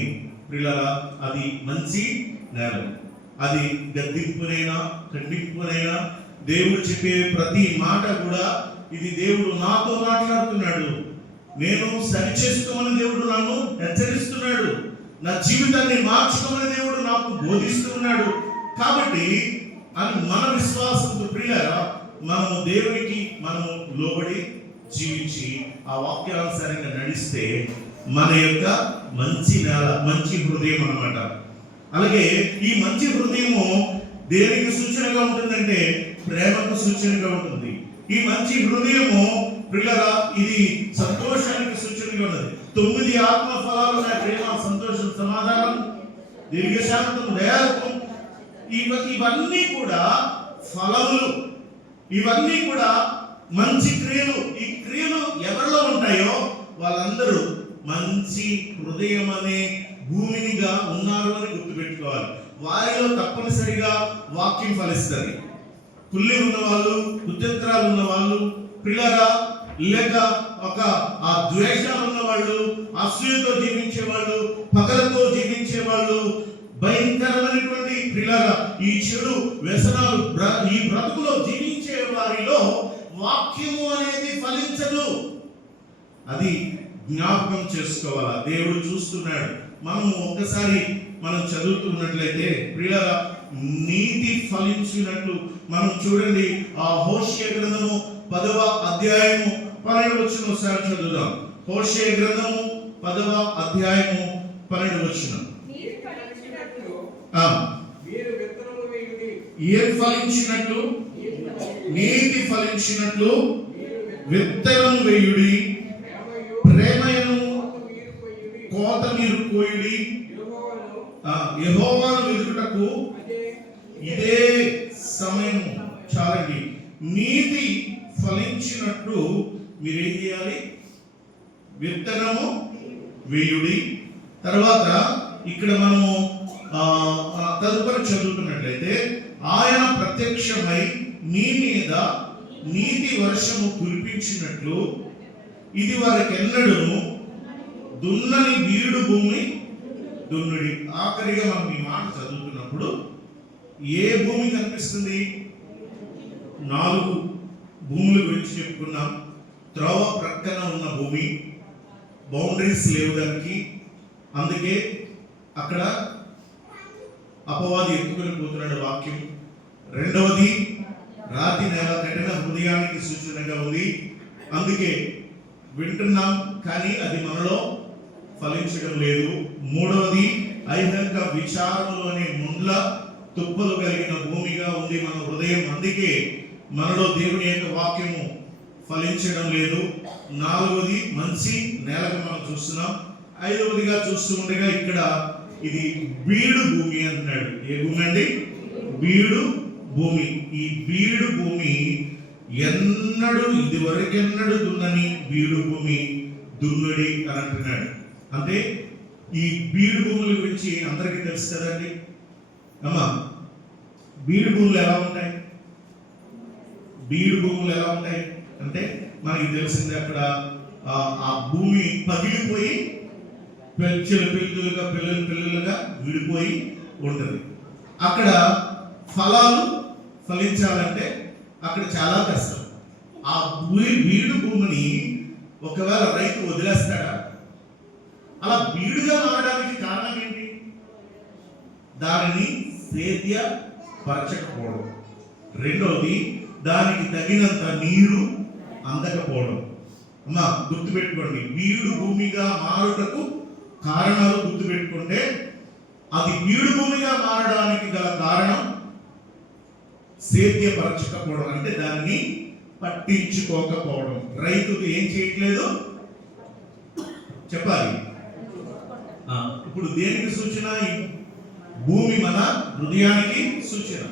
ప్రియులారా అది మంచి నేల. అది గద్దింపునైనా, ఖండింపునైనా, దేవుడు చెప్పే ప్రతి మాట కూడా ఇది దేవుడు నాతో మాట్లాడుతున్నాడు, నేను సరి చేసుకోమని దేవుడు నన్ను హెచ్చరిస్తున్నాడు, నా జీవితాన్ని మార్చుకోమని దేవుడు నాకు బోధిస్తున్నాడు. కాబట్టి అని మన విశ్వాసంతో ప్రియులారా మనము దేవునికి మనము లోబడి జీవించి ఆ వాక్యానుసారంగా నడిస్తే మన యొక్క మంచి నేల, మంచి హృదయం అన్నమాట. అలాగే ఈ మంచి హృదయము దేనికి సూచనగా ఉంటుందంటే ప్రేమకు సూచనగా ఉంటుంది. ఈ మంచి హృదయము పిల్లరా ఇది సంతోషానికి సూచనగా ఉన్నది. 9 ఆత్మ ఫలాలు ఉన్నాయి: ప్రేమ, సంతోషం, సమాధానం, దీర్ఘశాంతం, దయాలత్వం. ఇవన్నీ కూడా ఫలములు, ఇవన్నీ కూడా మంచి క్రియలు. ఈ క్రియలు ఎవరిలో ఉంటాయో వాళ్ళందరూ మంచి హృదయం అనే భూమినిగా ఉన్నారు అని గుర్తుపెట్టుకోవాలి. వారిలో తప్పనిసరిగా వాక్యం ఫలిస్తుంది. కుళ్ళి ఉన్నవాళ్ళు, కుతంత్రాలు ఉన్నవాళ్ళు పిల్లరా, లేక ఒక ఆ ద్వేషాలు ఉన్నవాళ్ళు, అసూయతో జీవించేవాళ్ళు, పగలతో జీవించేవాళ్ళు, భయంకరమైనటువంటి పిల్లరా ఈ చెడు వ్యసనాలు ఈ బ్రతుకులో జీవించే వారిలో వాక్యము అనేది ఫలించదు. అది జ్ఞాపకం చేసుకోవాలా. దేవుడు చూస్తున్నాడు. మనము ఒక్కసారి మనం చదువుతున్నట్లయితే ప్రియులారా, నీతి ఫలించినట్లు మనం చూడండి. ఆ హోషేయ గ్రంథము 10వ అధ్యాయము 12వ వచనం ఒకసారి చదువుదాం. హోషేయ గ్రంథము 10వ అధ్యాయము 12వ వచనం. ఏం ఫలించినట్లు? నీతి ఫలించినట్లు విత్తనం వేయుడి, ప్రేమయను కోత మీరు కోయుడి, యెహోవాను వెతుకుటకు ఇదే సమయం. చాలండి. నీతి ఫలించినట్లు మీరేం చేయాలి? విత్తనము వేయుడి. తర్వాత ఇక్కడ మనము తదుపరి చదువుతున్నట్లయితే, ఆయన ప్రత్యక్షమై నీ మీద నీతి వర్షము కురిపించినట్లు ఇది వారికెన్నడూను దున్నని బీడు భూమి దున్నుడి. ఆఖరిగా మనం ఈ మాట చదువుతున్నప్పుడు ఏ భూమి కనిపిస్తుంది? 4 భూముల గురించి చెప్పుకున్నాం. త్రోవ ప్రక్కన ఉన్న భూమి, బౌండరీస్ లేవు దానికి, అందుకే అక్కడ అపవాది ఎత్తుకుని పోతున్నాడు వాక్యం. రెండవది రాతి నేల, కఠిన హృదయానికి సూచనగా ఉంది. అందుకే వింటున్నాం కానీ అది మనలో ఫలించడం లేదు. మూడవది ఐహిక విచారములు అనే ముండ్ల తుప్పలు కలిగిన భూమిగా ఉంది మన హృదయం. అందుకే మనలో దేవుని యొక్క వాక్యము ఫలించడం లేదు. నాలుగవది మంచి నేలకు మనం చూస్తున్నాం. ఐదవదిగా చూస్తూ ఉండగా ఇక్కడ ఇది బీడు భూమి అంటున్నాడు. ఏ భూమి అండి? బీడు భూమి. ఈ బీడు భూమి ఎన్నడూ ఇదివరకెన్నడూ దున్నని బీడు భూమి దున్నుడి అని అంటున్నాడు. అంటే ఈ బీడు భూముల గురించి అందరికీ తెలుసు కదండి. అమ్మా, బీడు భూములు ఎలా ఉంటాయి? బీడు భూములు ఎలా ఉంటాయి అంటే మనకి తెలిసింది, అక్కడ ఆ భూమి పగిలిపోయి పిల్లలుగా పిల్లలుగా విడిపోయి ఉంటుంది. అక్కడ ఫలాలు ఫలించాలంటే అక్కడ చాలా కష్టం. ఆ బీడు భూమిని ఒకవేళ రైతు వదిలేస్తాడా? అలా బీడుగా మారడానికి కారణం ఏంటి? దానిని సేద్య పరచకపోవడం. రెండవది దానికి తగినంత నీరు అందకపోవడం. అమ్మా గుర్తుపెట్టుకోండి, బీడు భూమిగా మారుటకు కారణాలు గుర్తుపెట్టుకుంటే, అది బీడు భూమిగా మారడానికి గల కారణం సేద్యపరచకపోవడం, అంటే దాన్ని పట్టించుకోకపోవడం. రైతుకు ఏం చేయట్లేదు చెప్పాలి. ఇప్పుడు దేనికి సూచన? భూమి మన హృదయానికి సూచన.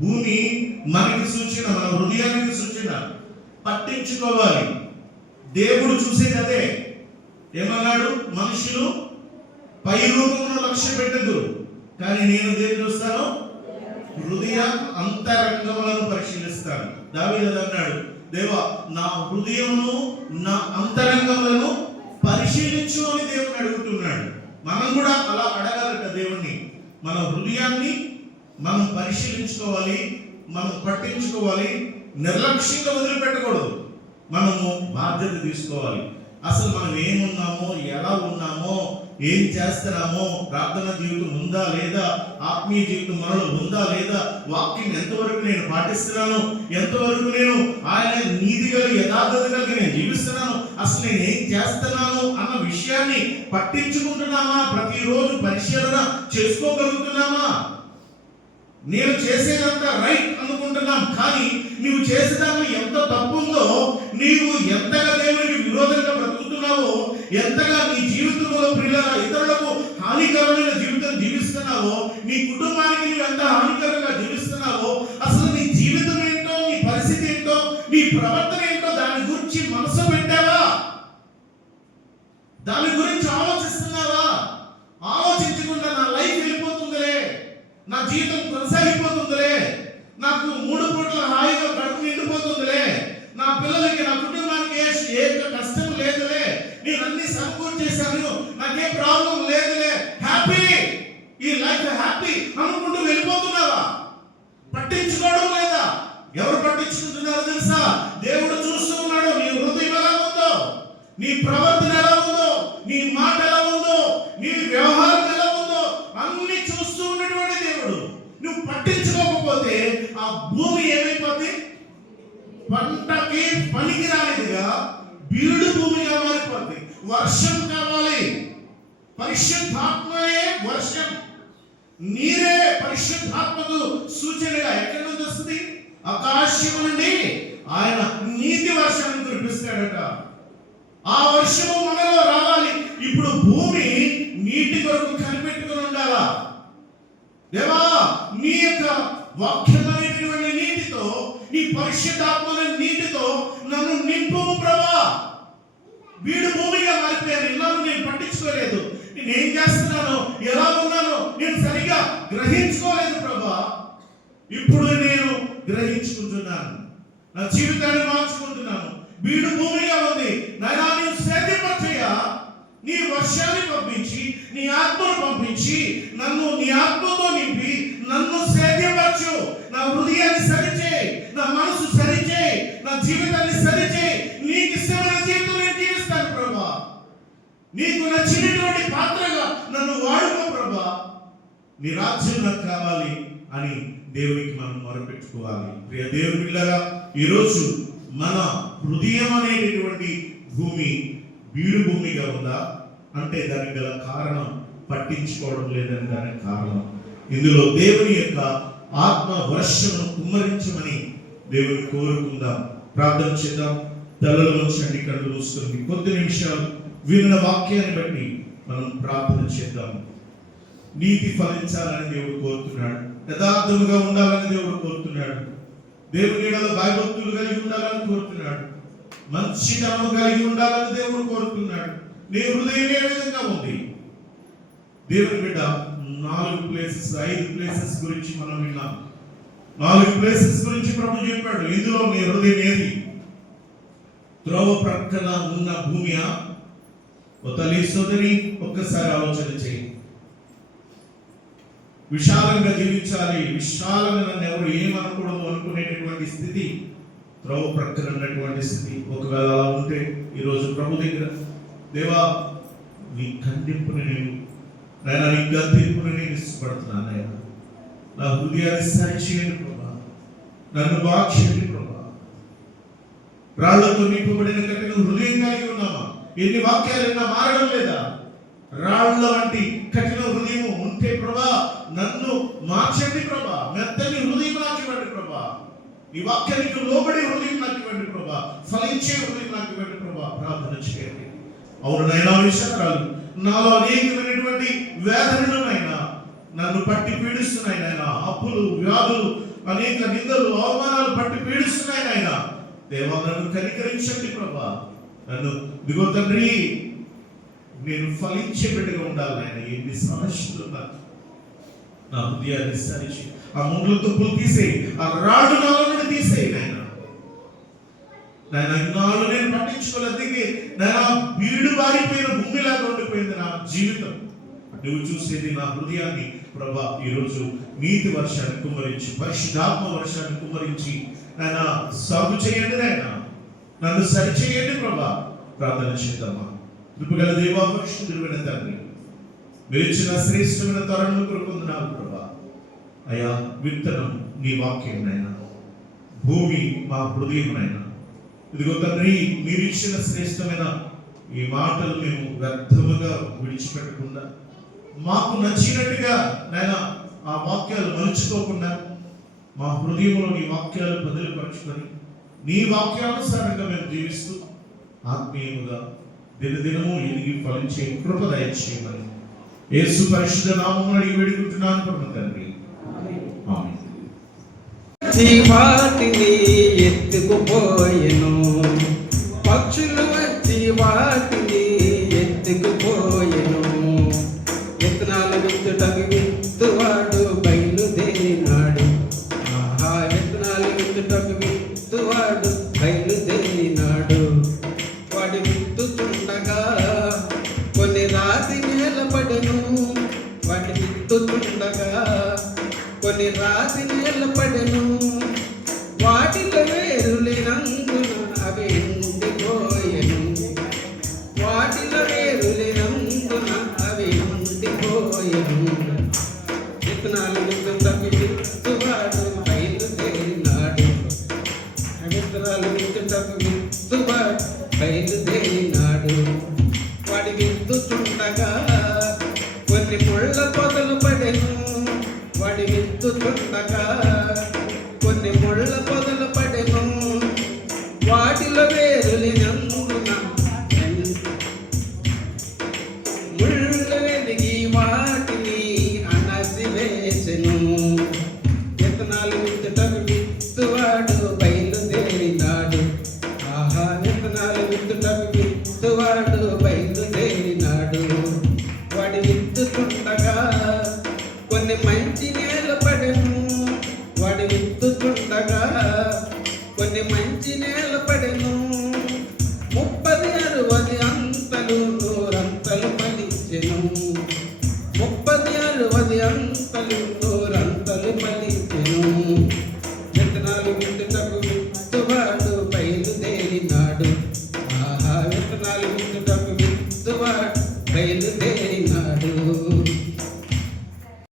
భూమి మనకి సూచన, మన హృదయానికి సూచన. పట్టించుకోవాలి. దేవుడు చూసేది అదే. ఏమన్నాడు? మనుషులు పై రూపమును లక్ష్య పెట్టదు, కానీ నేను దేని చూస్తాను? హృదయ అంతరంగములను పరిశీలిస్తాను. దావీదు అన్నాడు, దేవా నా హృదయమును నా అంతరంగములను పరిశీలించు అని దేవుని అడుగుతున్నాడు. మనం కూడా అలా అడగాలట దేవుణ్ణి. మన హృదయాన్ని మనం పరిశీలించుకోవాలి, మనం పట్టించుకోవాలి, నిర్లక్ష్యంగా వదిలిపెట్టకూడదు. మనము బాధ్యత తీసుకోవాలి. అసలు మనం ఏమున్నామో, ఎలా ఉన్నామో, ఏం చేస్తున్నామో, ప్రార్థన జీవితం ఉందా లేదా, ఆత్మీయ జీవితం మనలో ఉందా లేదా, వాక్యం ఎంతవరకు నేను పాటిస్తున్నాను, ఎంతవరకు నేను ఆయన నీతి కలిగి యథార్థత కలిగి నేను జీవిస్తున్నాను, అసలు నేను ఏం చేస్తున్నాను అన్న విషయాన్ని పట్టించుకుంటున్నామా? ప్రతిరోజు పరిశీలన చేసుకోగలుగుతున్నామా? నేను చేసేదంతా రైట్ అనుకుంటున్నాం, కానీ నీవు చేసేదాన్ని ఎంత తప్పు ఉందో, నీవు ఎంతగా దేవునికి విరోధంగా బ్రతుకుతున్నావో, ఎంతగా నీ జీవితంలో ప్రియులారా ఇతరులకు హానికరమైన జీవితం జీవిస్తున్నావో, నీ కుటుంబానికి నువ్వు ఎంత హానికరంగా జీవిస్తున్నావో, అసలు నీ జీవితం ఏంటో, నీ పరిస్థితి ఏంటో, నీ ప్రవర్తన ఏంటో దాని గురించి మనసు పెట్టావా? దాని గురించి ఆలోచిస్తున్నావా? ఆలోచించకుండా నా లైఫ్ వెళ్ళిపోతుందిలే, నా జీవితం కొనసాగిపోతుందిలే, నాకు 3 పూట్ల హాయిగా కడుపు నిండిపోతుందిలే, నా పిల్లలకి నా కుటుంబానికి ఏ కష్టం లేదులే, నేను అన్ని సమకూర్చేశాను, నాకే ప్రాబ్లం లేదులే, హ్యాపీ, ఈ లైఫ్ హ్యాపీ అనుకుంటూ వెళ్ళిపోతున్నావా? పట్టించుకోవడం లేదా? ఎవరు పట్టించుకుంటున్నారో తెలుసా? దేవుడు చూస్తూ ఉన్నాడు. నీ హృదయం ఎలా ఉందో, నీ ప్రవర్తన ఎలా ఉందో, నీ మాట ఎలా ఉందో, నీ వ్యవహారం ఎలా ఉందో అన్ని చూస్తూ ఉన్నటువంటి దేవుడు. నువ్వు పట్టించుకోకపోతే ఆ భూమి ఏమైపోతుంది? పంటకి పనికిరానిదిగా బీడు భూమిగా మారిపోతుంది. వర్షం కావాలి, పరిశుద్ధాత్మయే వర్షం, నీరే పరిశుద్ధాత్మకు సూచనగా ఎక్కడి నుంచి వస్తుంది? ఆకాశం నుండి ఆయన నీతి వర్షాన్ని కురిపిస్తాడట. ఆ వర్షము మనలో రావాలి. ఇప్పుడు భూమి నీటి కొరకు కనిపెట్టుకుని ఉండాలా? దేవా, నీ యొక్క వాక్యమైనటువంటి నీటితో, నీ పరిశుద్ధాత్మైన నీటితో నన్ను నింపు ప్రభా. వీడు భూమిగా మారిపోయాను, ఇన్నాళ్ళు నేను పట్టించుకోలేదు, నేను ఏం చేస్తున్నానో, ఎలా ఉన్నానో నేను సరిగా గ్రహించుకోలేదు ప్రభా. ఇప్పుడు నేను గ్రహించుకుంటున్నాను, నా జీవితాన్ని మార్చుకుంటున్నాను. వీడు భూమిగా ఉంది నాయనా, నీవు సేద్యపరచయ్యా, నీ వర్షాన్ని పంపించి, నీ ఆత్మను పంపించి, నన్ను నీ ఆత్మతో నింపి నన్ను సేద్యపరచు. నా హృదయాన్ని సరిచేయి, నా మనసు సరిచేయి, నా జీవితాన్ని సరిచేయి. నీకు ఇష్టమైన జీవితం నేను జీవిస్తాను ప్రభా. నీకు నచ్చినటువంటి పాత్రగా నన్ను వాడుకో ప్రభా. నీ రాజ్యం నాకు కావాలి అని దేవునికి మనం మొరపెట్టుకోవాలి. ప్రియ దేవుని బిడ్డలారా, ఈరోజు మన హృదయం అనేటటువంటి భూమి బీడు భూమిగా ఉందా అంటే దానికి గల కారణం పట్టించుకోవడం లేదని దానికి కారణం. ఇందులో దేవుని యొక్క ఆత్మ వర్షమును కుమ్మరించమని దేవుని కోరుకుందాం. ప్రార్థన చేద్దాం. తలలో ఉంచండి, కళ్ళు మూసుకొని కొద్ది నిమిషాలు విన్న వాక్యాన్ని బట్టి మనం ప్రార్థన చేద్దాం. నీతి ఫలించాలని దేవుడు కోరుతున్నాడు, యథార్థముగా ఉండాలని దేవుడు కోరుతున్నాడు, దేవుని నీడలో భయభక్తులు కలిగి ఉండాలని కోరుతున్నాడు, మంచితనము కలిగి ఉండాలని దేవుడు కోరుతున్నాడు. నీ హృదయం ఏ విధంగా ఉంది? దేవుని బిడ్డ 5 ప్లేసెస్ గురించి మనం విన్నాం. 4 ప్లేసెస్ గురించి ప్రభు చెప్పాడు. ఇందులో నీ హృదయం ఏది? త్రోవ ప్రక్కన ఉన్న భూమియా? తల్లి సోదరి, ఒక్కసారి ఆలోచన చేయి. విశాలంగా జీవించాలి, విశాలంగా నన్ను ఎవరు ఏమనకూడదు అనుకునేటటువంటి స్థితి త్రోవ ప్రక్కన ఉన్నటువంటి స్థితి. ఒకవేళ అలా ఉంటే ఈరోజు ప్రభు దగ్గర, దేవా నీ ఖండింపుని నేను నీ గద్దింపుని నేను ఇష్టపడుతున్నాను. ఆయన నా హృదయాన్ని సరి చేయండి ప్రభా, నన్ను బాగా చేయండి ప్రభా. రాళ్లతో నింపబడిన కట్టిన హృదయం కలిగి ఉన్నామా? ఎన్ని వాక్యాలైనా మారడం లేదా? రాళ్ల వంటి కఠిన హృదయం ఉంటే ప్రభా నన్ను మార్చండి ప్రభా. మెత్తని హృదయం నాకు ఇవ్వండి ప్రభా. ఈ వాక్యానికి లోబడి హృదయం నాకు ఇవ్వండి ప్రభా. ఫలించే హృదయం నాకు ఇవ్వండి ప్రభా. ప్రార్థన చేయండి. అవును నైనా, విషయాలు నాలో అనేకమైనటువంటి వేదనలు నైనా నన్ను పట్టి పీడిస్తున్నాయి నాయనా. అప్పులు, వ్యాధులు, అనేక నిందలు, అవమానాలు పట్టి పీడిస్తున్నాయి నాయనా. దేవా నన్ను కనికరించండి ప్రభా. నన్ను దిగో తండ్రి, నేను ఫలించే బిడ్డగా ఉండాలి నాయన. ఎన్ని సమస్యలు నా హృదయాన్ని సరిచి ఆ ముండ్ల తుప్పులు తీసేయి, ఆ రాళ్ళు నాలో నుండి తీసేయి నాయన. ఇన్నాళ్ళు నేను పట్టించుకోలేదు. నాయన బీడు బారిపోయిన భూమిలాగా ఉండిపోయింది నా జీవితం. నువ్వు చూసేది నా హృదయాన్ని ప్రభా. ఈరోజు నీతి వర్షాన్ని కుమ్మరించి, పరిశుద్ధాత్మ వర్షాన్ని కుమ్మరించి నాయన సాగు చేయండి నాయన. నన్ను సరిచేయండి ప్రభా. ప్రార్థన చేద్దామా. కృపగల దేవా, పరిశుద్ధుడైన తండ్రి, మీరు ఇచ్చిన శ్రేష్టమైన తరుణం కొరకుంటున్నాను ప్రభా. అయా, విత్తనం నీ వాక్యం నైనా, భూమి మా హృదయం నైనా. ఇదిగో తండ్రి, మీరు ఇచ్చిన శ్రేష్టమైన ఈ మాటలు మేము వ్యర్థముగా విడిచిపెట్టకుండా మాకు నచ్చినట్టుగా నైనా ఆ వాక్యాలు మలుచుకోకుండా మా హృదయంలో నీ వాక్యాలు బదులుపరుచుకొని నీ వాక్యానుసారంగా మేము జీవిస్తూ ఆత్మీయముగా దినదినము ఎదిగి ఫలించే కృప దయచేయమని యేసు పరిశుద్ధ నామమున అడిగి వేడుకుంటున్నాను పరమ తండ్రి. ఆమేన్. వాటిని ఎత్తుకుపోయెను, పక్షులు వచ్చి వాటిని ఎత్తుకుపోయెను. విత్తనాలు విత్తుటకు విత్తువాడు బయలుదేరినాడు. ఆహా, విత్తనాలు విత్తుటకు విత్తువాడు బయలుదేరినాడు. వాడు విత్తుతుండగా కొన్ని రాతి నేల పడెను. వాడు విత్తుతుండగా కొన్ని రాతి నేల పడెను. వాటిలో వేరులేనందున అవి ఎండిపోయెను. వాటిలో వేరులేనందున అవి ఎండిపోయెను. విత్తనాలు విత్తుటకు విత్తువాడు బయలుదేరినాడు. విత్తనాలు విత్తుటకు విత్తువాడు బయలుదేరినాడు. వాడి విత్తుతుండగా కొన్ని ముళ్ళ పొదలు పడెను. వాడి విత్తుతుండగా కొన్ని ముళ్ళ పొదలు పడెను. వాటిలో వేరులేనందున ముళ్ళు వెలిగి వాటిని అణసివేసెను. విత్తనాలు విత్తుటకు విత్తువాడు బయలుదేరినాడు. ఆహా, విత్తనాలు విత్తుటకు విత్తువాడు బయలుదేరినాడు. వాడి విత్తుతుండగా కొన్ని మంచి నేల పడెను. వాడి విత్తుతుండగా కొన్ని మంచి నేల పడెను.